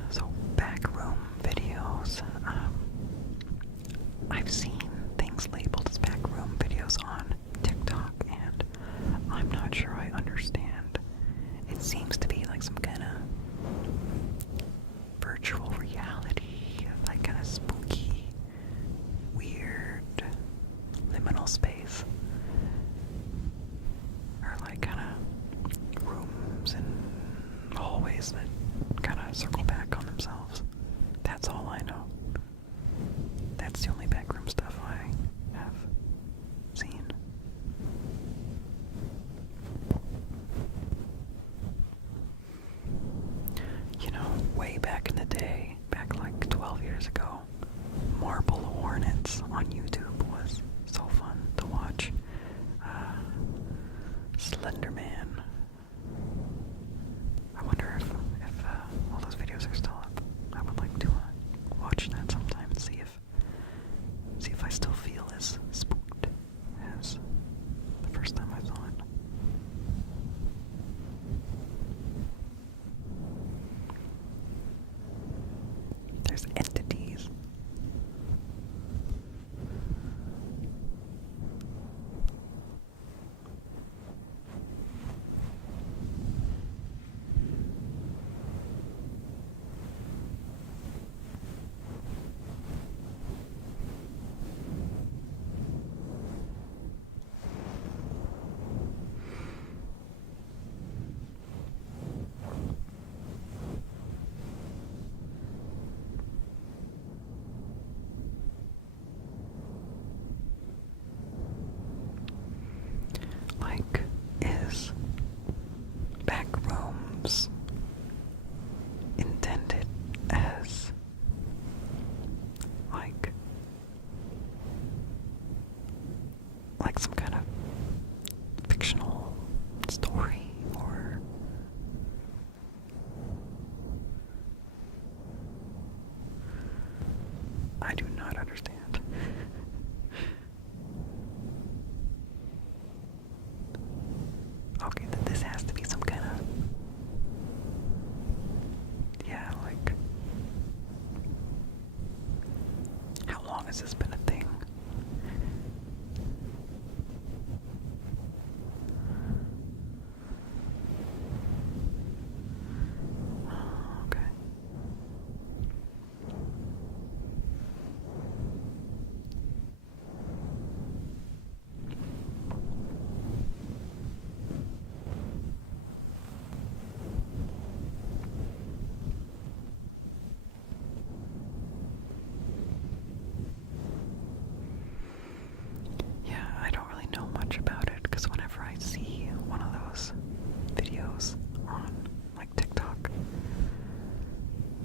So backroom videos. I've seen things labeled as backroom videos on TikTok, and I'm not sure I understand. It seems to be like some kind of virtual reality, like kind of spooky, weird, liminal space. Or like kind of rooms and hallways that kind of circle back on themselves. That's all I know. That's the only backroom stuff I have seen. You know, way back in the day, back like 12 years ago, Marble Hornets on YouTube was so fun to watch. Slender Man. I wonder if all those videos are still up. I would like to watch that sometime and see if I still feel as spooked as the first time I saw it. There's entities. long has this been a thing? Okay. Yeah, I don't really know much about it because whenever I see one of those videos on like TikTok,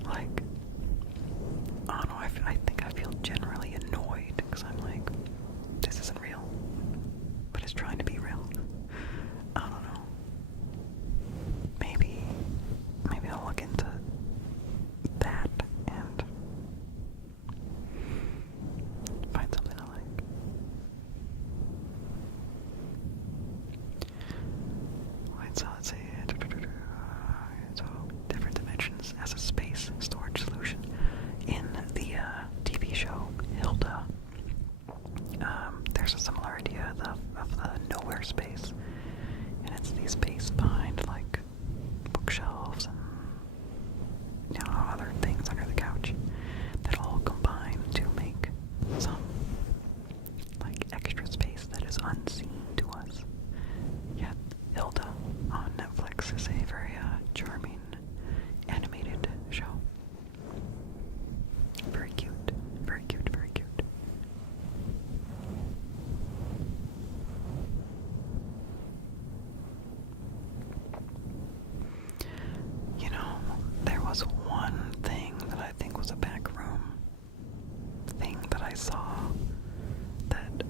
like, I don't know, I think I feel generally annoyed because I'm like, this isn't real, but it's trying to be real. I don't know. Maybe I'll look into that and find something I like. Right, so let's see. So, different dimensions as a space storage solution. In the TV show Hilda, there's a similar idea of the nowhere space, and it's the space behind like bookshelves and other things under the couch that all combine to make some like extra space that is unseen to us. Yet Hilda on Netflix is a very charming animated show. Very cute, very cute, very cute. You know, there was one thing that I think was a back room thing that I saw that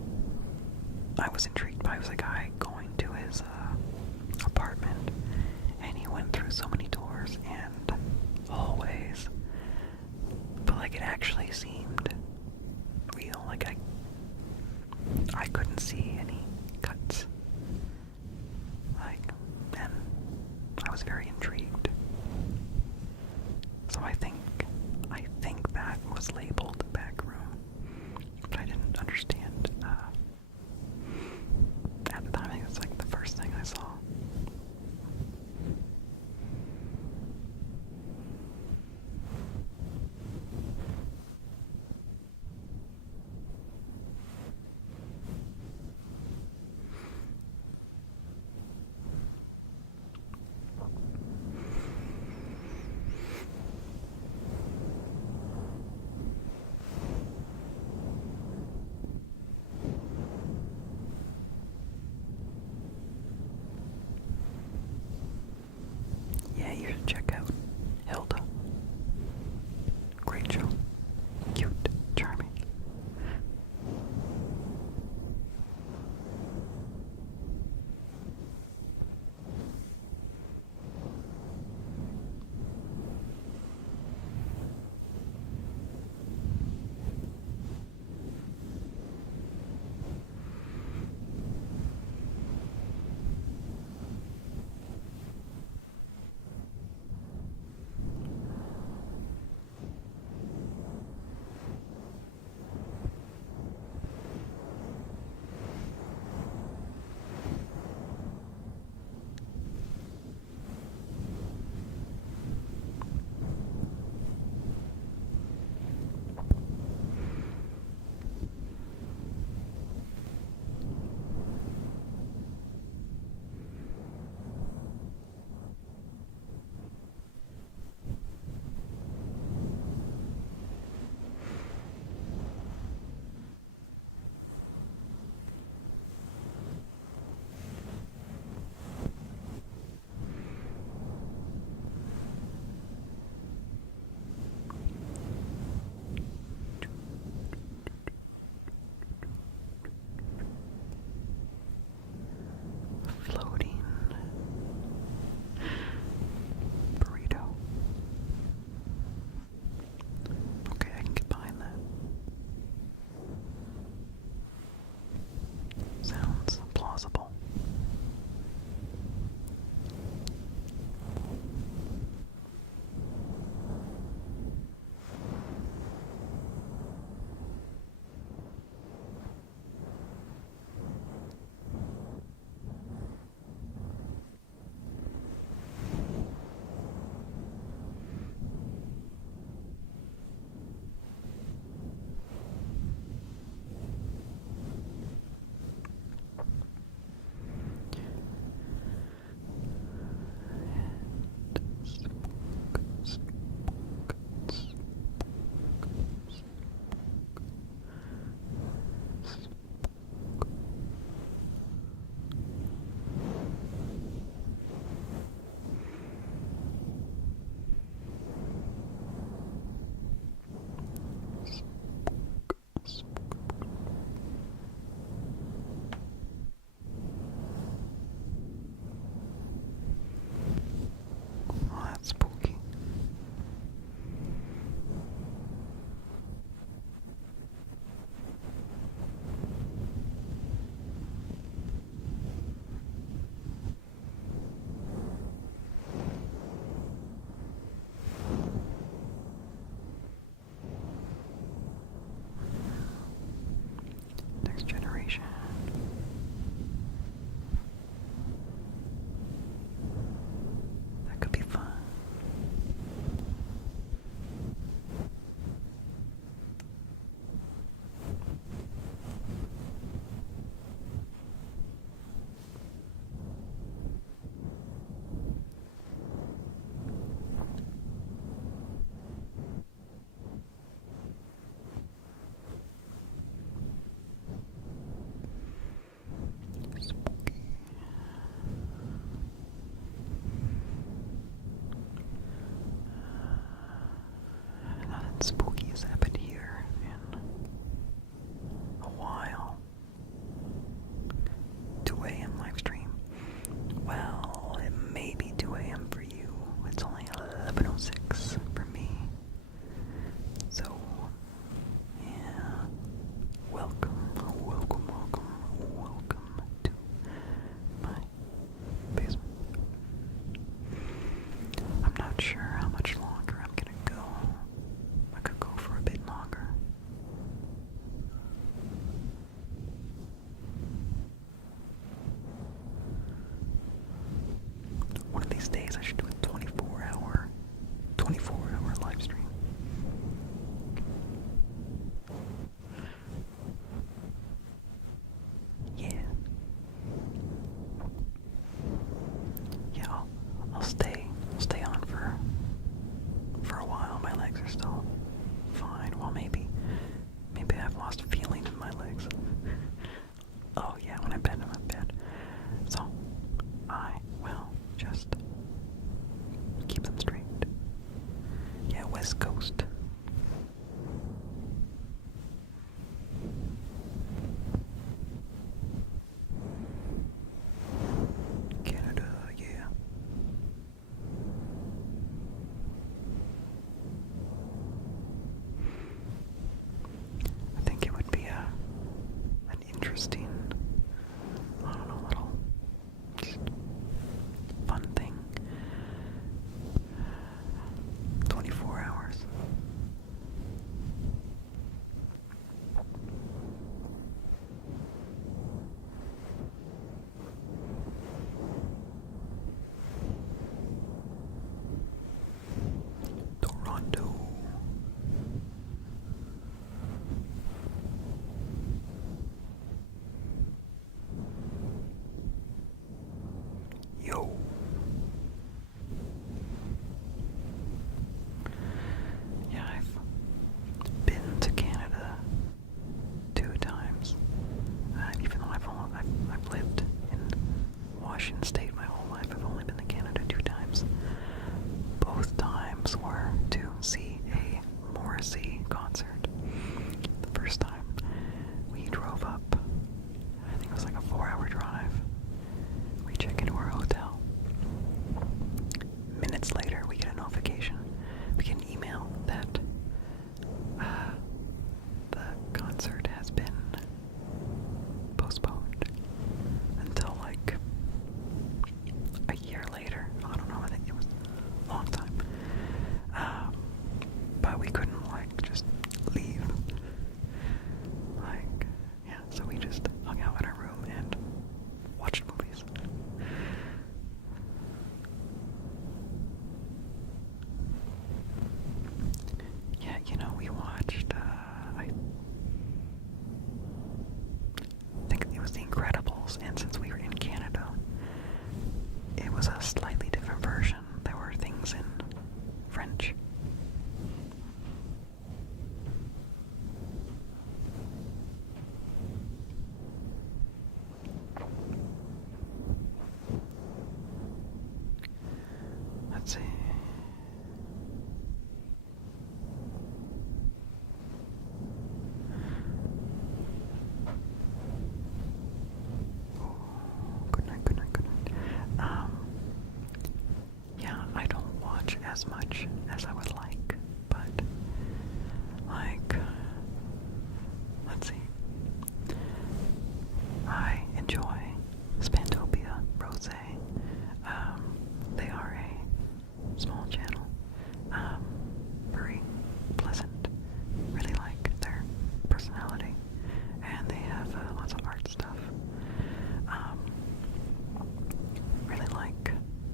I was intrigued by. It was a guy going to his apartment, and he went through so many doors and hallways, but like it actually seemed real. Like I couldn't see any cuts. Like, and I was very intrigued. So I think that was labeled back room, but I didn't understand at the time. I think it's like the first thing I saw. Yeah, you should check out Hilda. Great show. Cute, charming. spooky has happened here in a while. 2 a.m. live stream. Well, it may be 2 a.m. for you. It's only 11:06 for me. So, yeah. Welcome to my basement. I'm not sure how much longer I'm gonna go. I could go for a bit longer. One of these days I should do a 24-hour live stream. Yeah. Yeah, I'll stay on for a while. My legs are still fine. Well, maybe I've lost feeling in my legs. Oh yeah, when I bend them, I'm bad. So I will just keep them straight. Yeah, West Coast. Canada, yeah. I think it would be an interesting, I don't know, little just fun thing. 24 hours. Toronto. Yo. Yeah, I've been to Canada 2 times. Even though I've lived in Washington State my whole life, I've only been to Canada 2 times. Both times were to see a Morrissey concert. The first time we drove up, I think it was like a 4-hour drive. We check into our hotel. Minutes later, we get a notification. We get an email that the concert has been postponed until like a year later. I don't know, I think it was a long time. But we couldn't like just leave. Like, yeah, so we just hung out in our room and watched movies. Yeah, we watched, I think it was The Incredibles, and since we were in Canada, it was a slightly different version. There were things in French. Let's see. Good night. Yeah, I don't watch as much as I would like, but like, let's see. I enjoy Spantopia Rose. They are a small channel. Very pleasant. Really like their personality. And they have lots of art stuff. Really like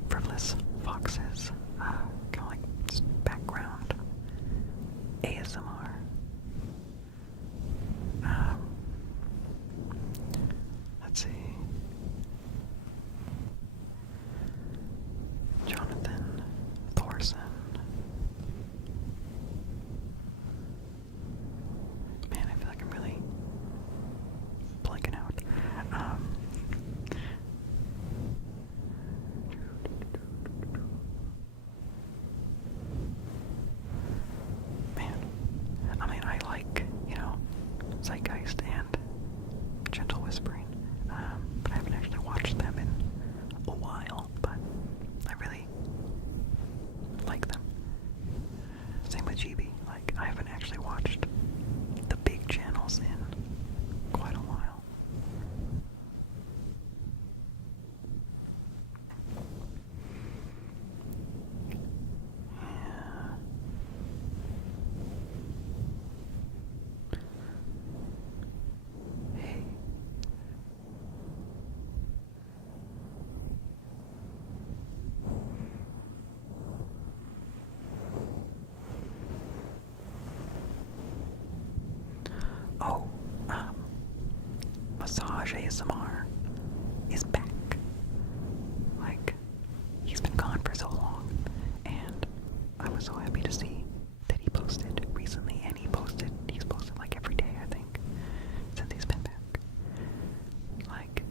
Frivolous Foxes. Kind of like just background ASMR is back. Like, he's been gone for so long, and I was so happy to see that he posted recently, and he's posted like every day, I think, since he's been back. Like,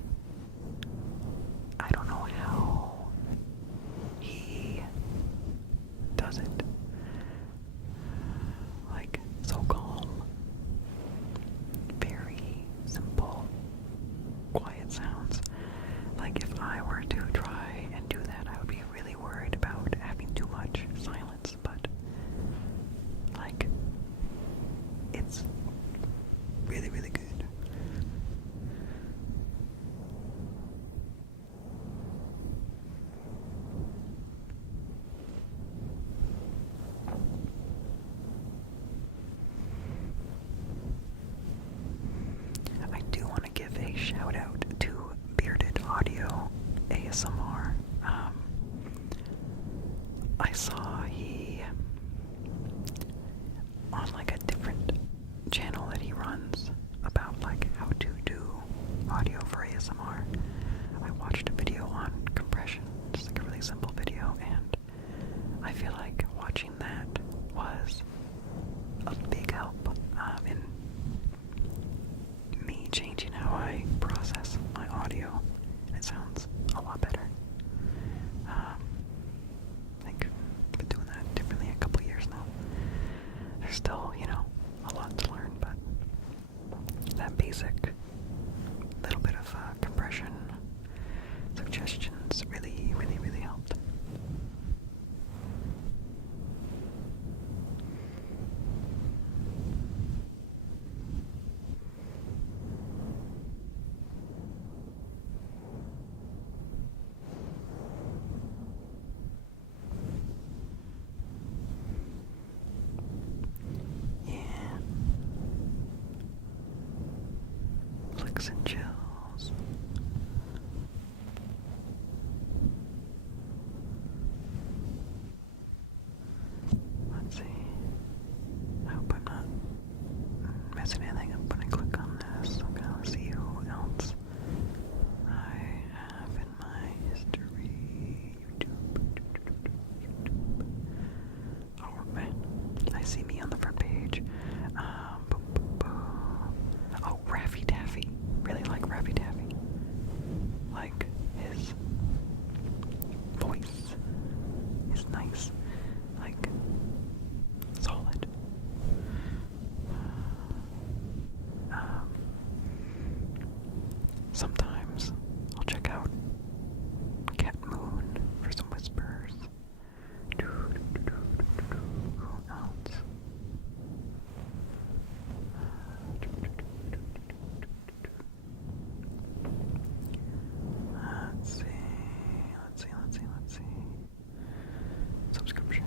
I don't know how he does it. Like, so calm, very simple, quiet sounds. Like, if I were to try and do that, I would be really worried about having too much silence, but, like, it's really, really good. I do want to give a shout out to Bearded Audio ASMR. I saw he, on like a different channel that he runs about like how to do audio for ASMR. I watched a video on compression, just like a really simple video, and I feel like watching that was a big help in me changing how I process my audio. It sounds a lot better. I think I've been doing that differently a couple years now. There's still, a lot to learn, but that basic little bit of compression suggestions really, really, really helped. Yeah. Flicks and chills. Let's see. I hope I'm not missing anything. I'm gonna click on this. I'm gonna see who else I have in my history. YouTube. Oh, okay. I see me on the front page. Oh, Raffy Taffy. Really like Raffy Taffy. Like, his voice is nice. Like, solid. Sometimes I'll check out Cat Moon for some whispers. Who else? Let's see. Subscriptions.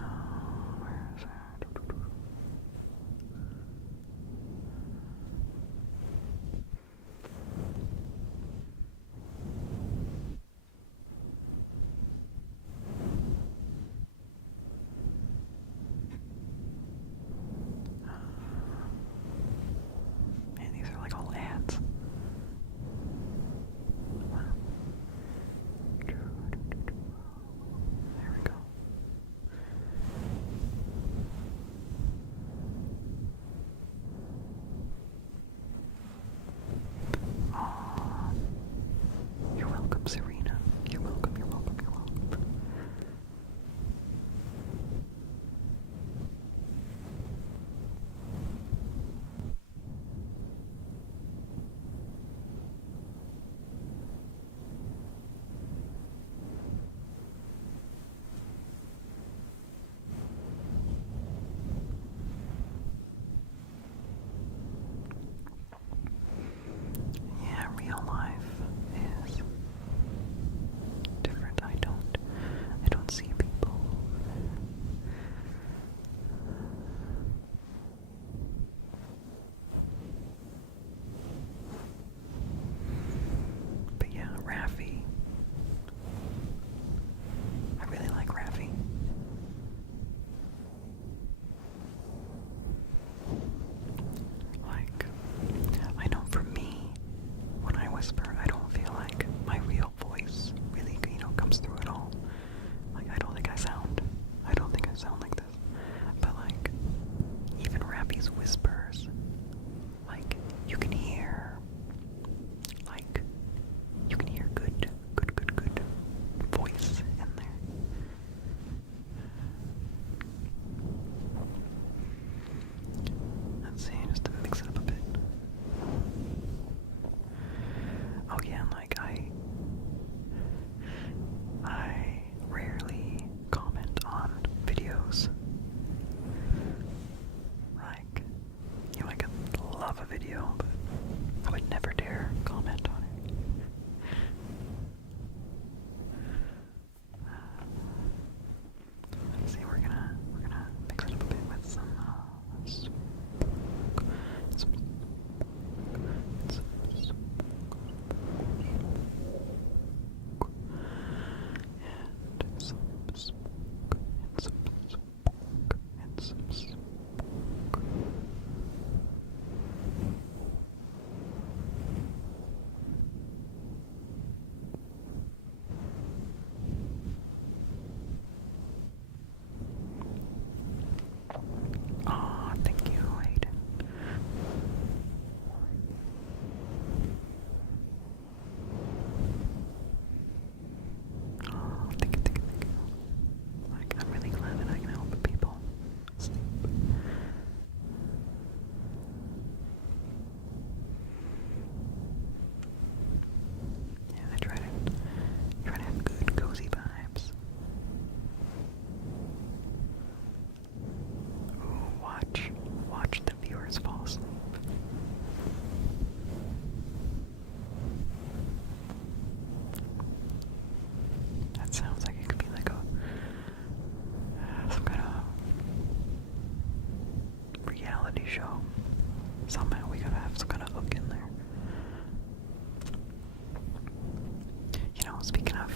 No, where is it? these whispers. Like, you can hear, good voice in there. Let's see, just to mix it up a bit. Oh yeah, and like I rarely comment on videos. Like, you know, I could love a video, but I would never dare comment on it. Let's see, we're gonna mix it up a bit with some smoke. Aw, thank you, Aiden. Oh, thank you. Like, I'm really glad that I can help people sleep. Yeah, I try to have good, cozy vibes. Ooh, watch the viewers fall asleep. That sounds like it could be like some kind of reality show. Somehow we gotta have some kind of hook in there. You know, speaking of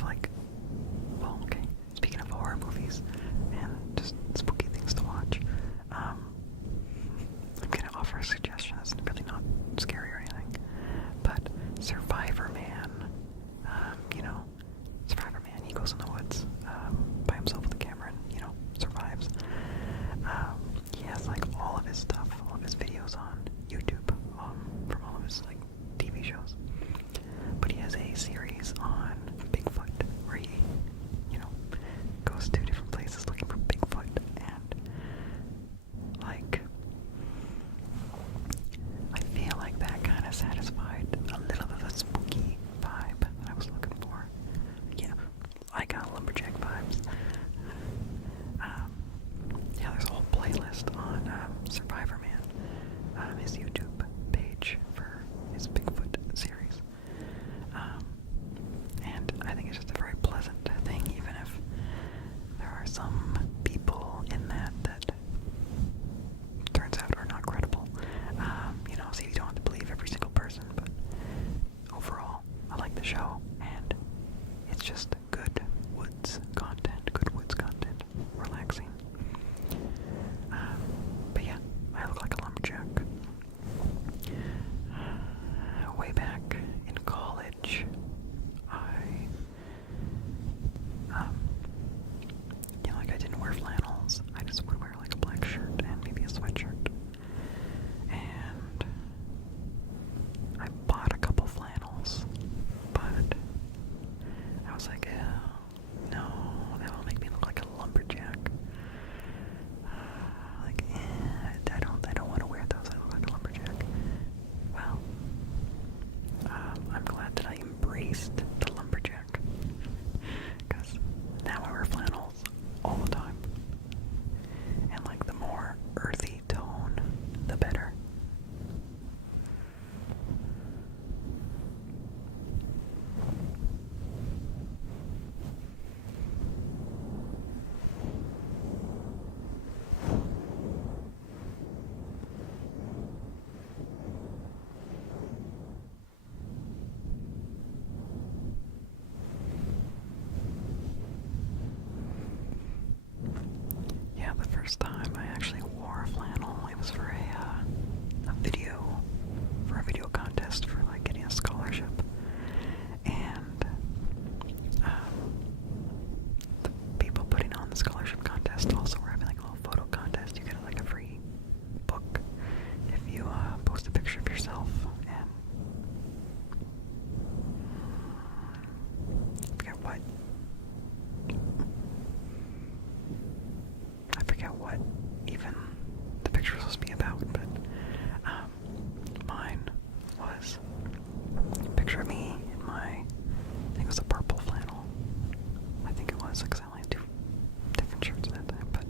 speaking of horror movies and just spooky things to watch, I'm gonna offer a suggestion that's really not scary or anything, but Survivor Man, Survivor Man, he goes in the woods by himself with a camera and, survives. He has like all of his stuff, all of his videos on YouTube, from all of his like TV shows. But he has a series on Bigfoot where he, goes to different places looking for Bigfoot, and like I feel like that kind of satisfied a little bit of the spooky vibe that I was looking for. Yeah, I got lumberjack vibes. Yeah, there's a whole playlist on Survivor Man, his YouTube page for his Bigfoot series. And I think it's just a very pleasant thing, even if there are some people in that turns out are not credible. So you don't have to believe every single person, but overall, I like the show, and it's just good woods content, relaxing. But yeah, I look like a lumberjack. Way back in college, I didn't wear flannels. I just would wear like a black shirt and maybe a sweatshirt. And I bought a couple flannels, but I was like, no, that will make me look like a lumberjack. I don't want to wear those. I look like a lumberjack. Well, I'm glad that I embraced the lumberjack, because now I wear flannels all the time. And like the more earthy tone, the better. Yeah, the first time I actually wore a flannel, it was for a video contest for like getting a scholarship. And the people putting on the scholarship contest also were having like a little photo contest. You get like a free book picture was supposed to be about, but mine was a picture of me in my, I think it was a purple flannel. I think it was, because I only had 2 different shirts at that time, but,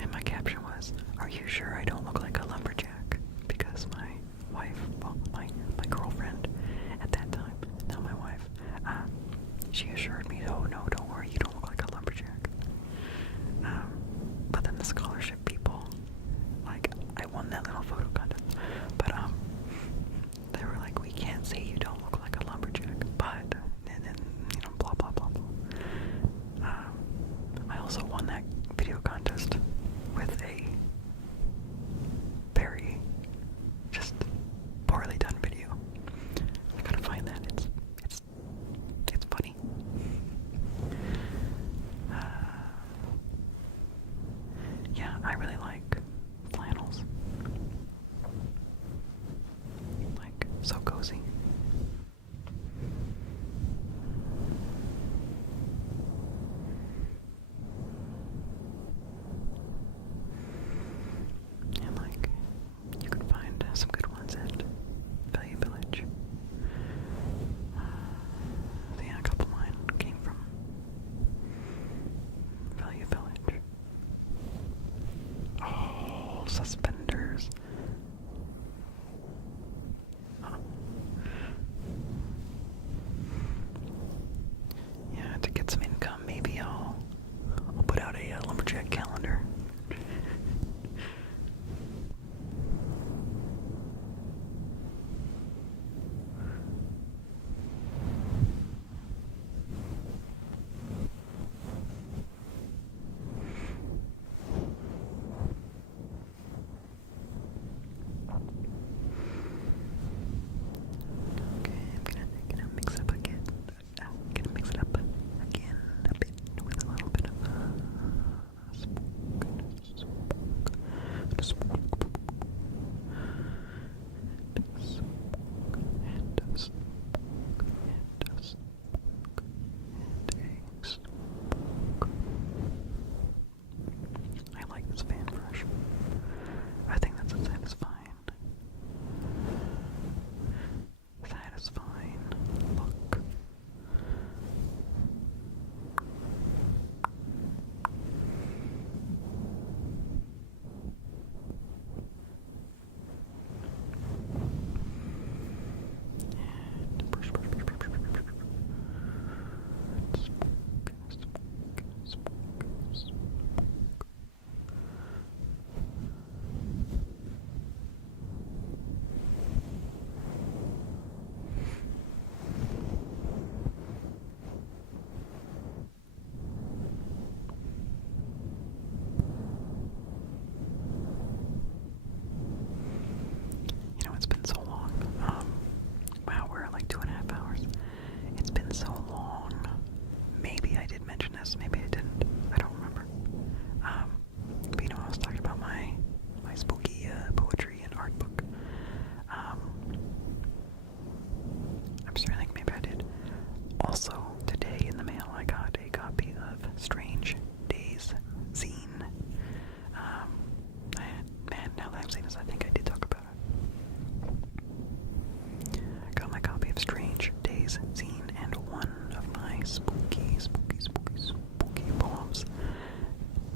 and my caption was, "Are you sure I don't look like a lumberjack?" Because my wife, well, my girlfriend at that time, now my wife, she assured me, "Oh no, don't worry, you don't look like a lumberjack." But then the scholarship people, like, I won that little photo contest, but they were like, "We can't say you don't look like a lumberjack, but," and then, you know, blah blah blah blah. I also won that video contest with a very just poorly done video. I gotta find that. It's funny. Yeah, I really like flannels. Like, so cozy. And like, you can find some good ones at Value Village. Yeah, a couple of mine came from Value Village. Oh, suspenders. Yeah, to get some income, maybe I'll put out a lumberjack calendar. Okay, I'm gonna mix it up again. Gonna mix it up again a bit with a little bit of I like this fan brush. I think that's a satisfying look. And brush. Smoke. You know, it's been so long. Wow, we're at like 2.5 hours. It's been so long. Maybe I did mention this, maybe I didn't. I don't remember. But you know, I was talking about my spooky poetry and art book. I'm just trying to think, maybe I did. Also, today in the mail I got a copy of Strange Days zine. Man, now that I've seen this, I think I did talk about it. I got my copy of Strange Days zine, and one of my spooky poems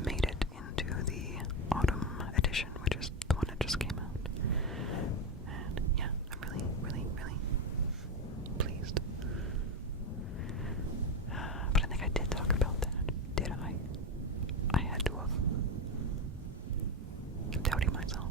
made it into the autumn edition, which is the one that just came out. And yeah, I'm really pleased. But I think I did talk about that. Did I? I had to have. I'm doubting myself.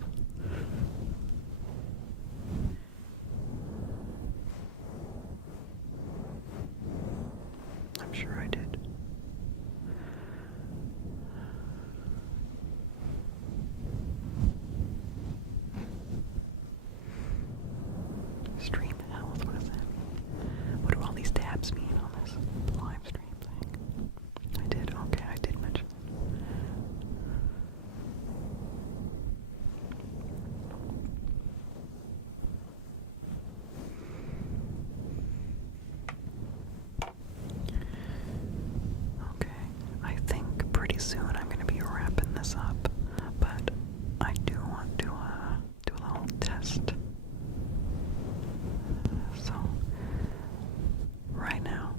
I do want to do a little test. So, right now,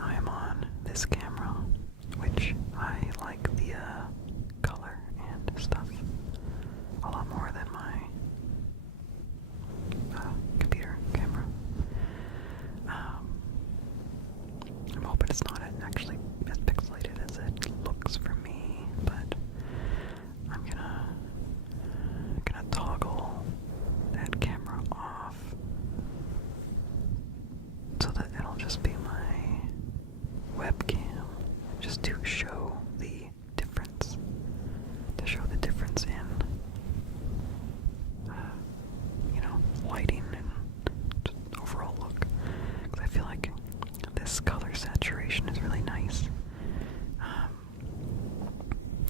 I am on this camera, which I like the color and stuff a lot more than my computer camera. I'm hoping it's not actually as pixelated as it looks for me, but I'm gonna toggle that camera off so that it'll just be my webcam, just to show the difference, in lighting and just overall look. Because I feel like this color saturation is really nice.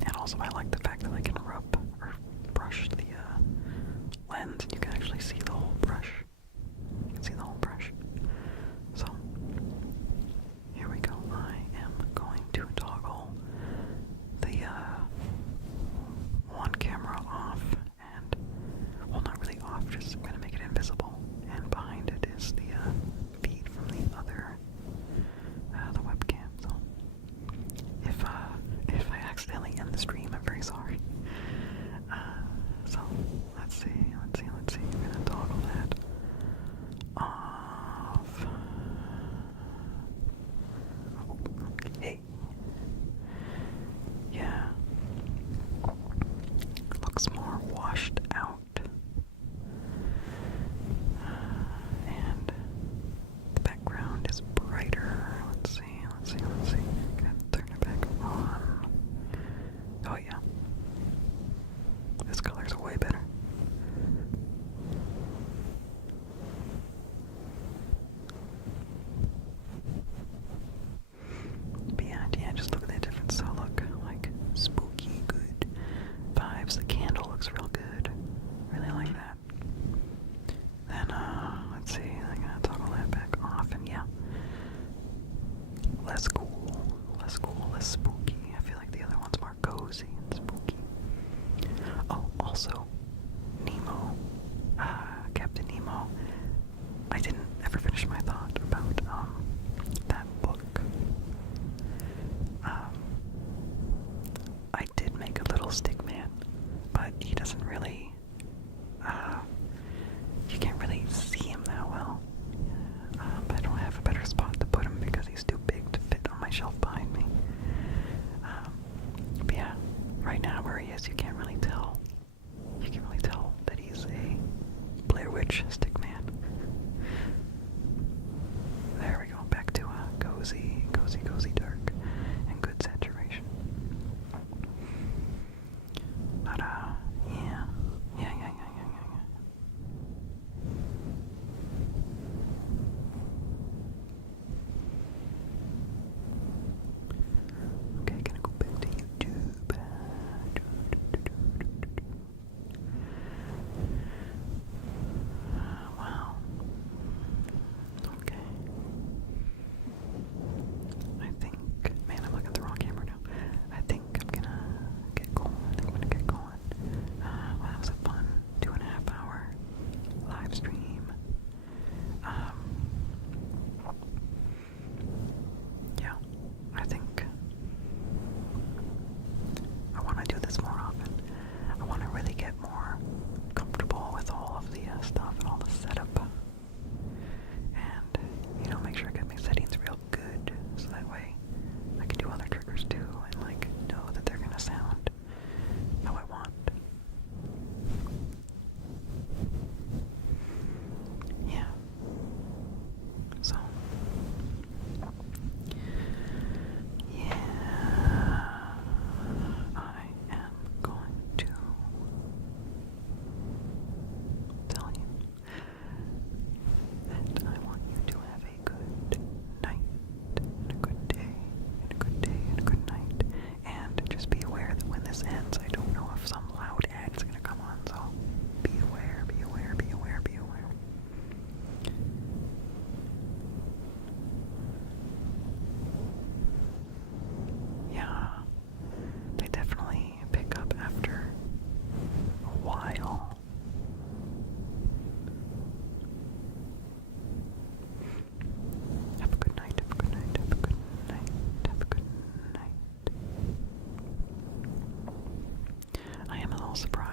And also I like the fact that I can rub or brush the lens and you can actually see the whole brush. You can see the whole brush. So, here we go. I am going to toggle the one camera off and, well, not really off, just I'm going to make it invisible. And behind it is the feed from the other, the webcam. So, if I accidentally end the stream, I'm very sorry. So, let's see. I'm going to toggle that off. Hey. Yeah. Looks more washed out. And the background is brighter. Let's see. Gonna turn it back on. Oh yeah. This color's way better. But yeah, just look at the difference. So look, like, spooky, good vibes. The candle looks real good. Really like that. Then, let's see, I'm gonna toggle that back off, and yeah. Less cool, less spooky. I feel like the other one's more cozy and spooky. Oh, also, Nemo, Captain Nemo. I didn't ever finish my thought about, that book. I did make a little stick man, but he doesn't really, you can't really see him that well. But I don't have a better spot to put him because he's too big to fit on my shelf behind me. But yeah, right now where he is, you can't really tell. You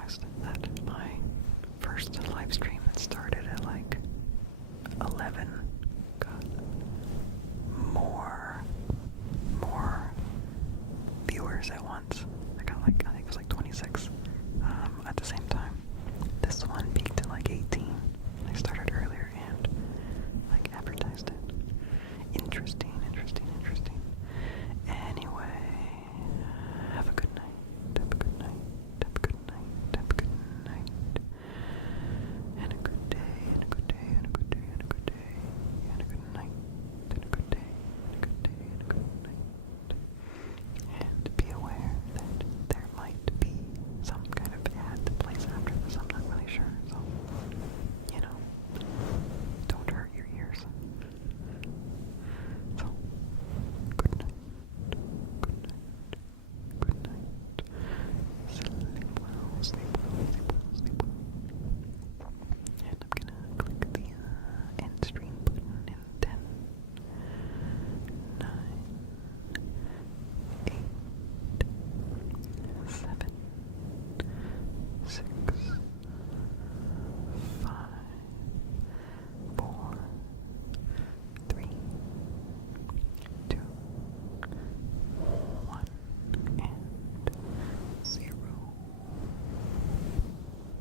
realized that my first live stream had started at like 11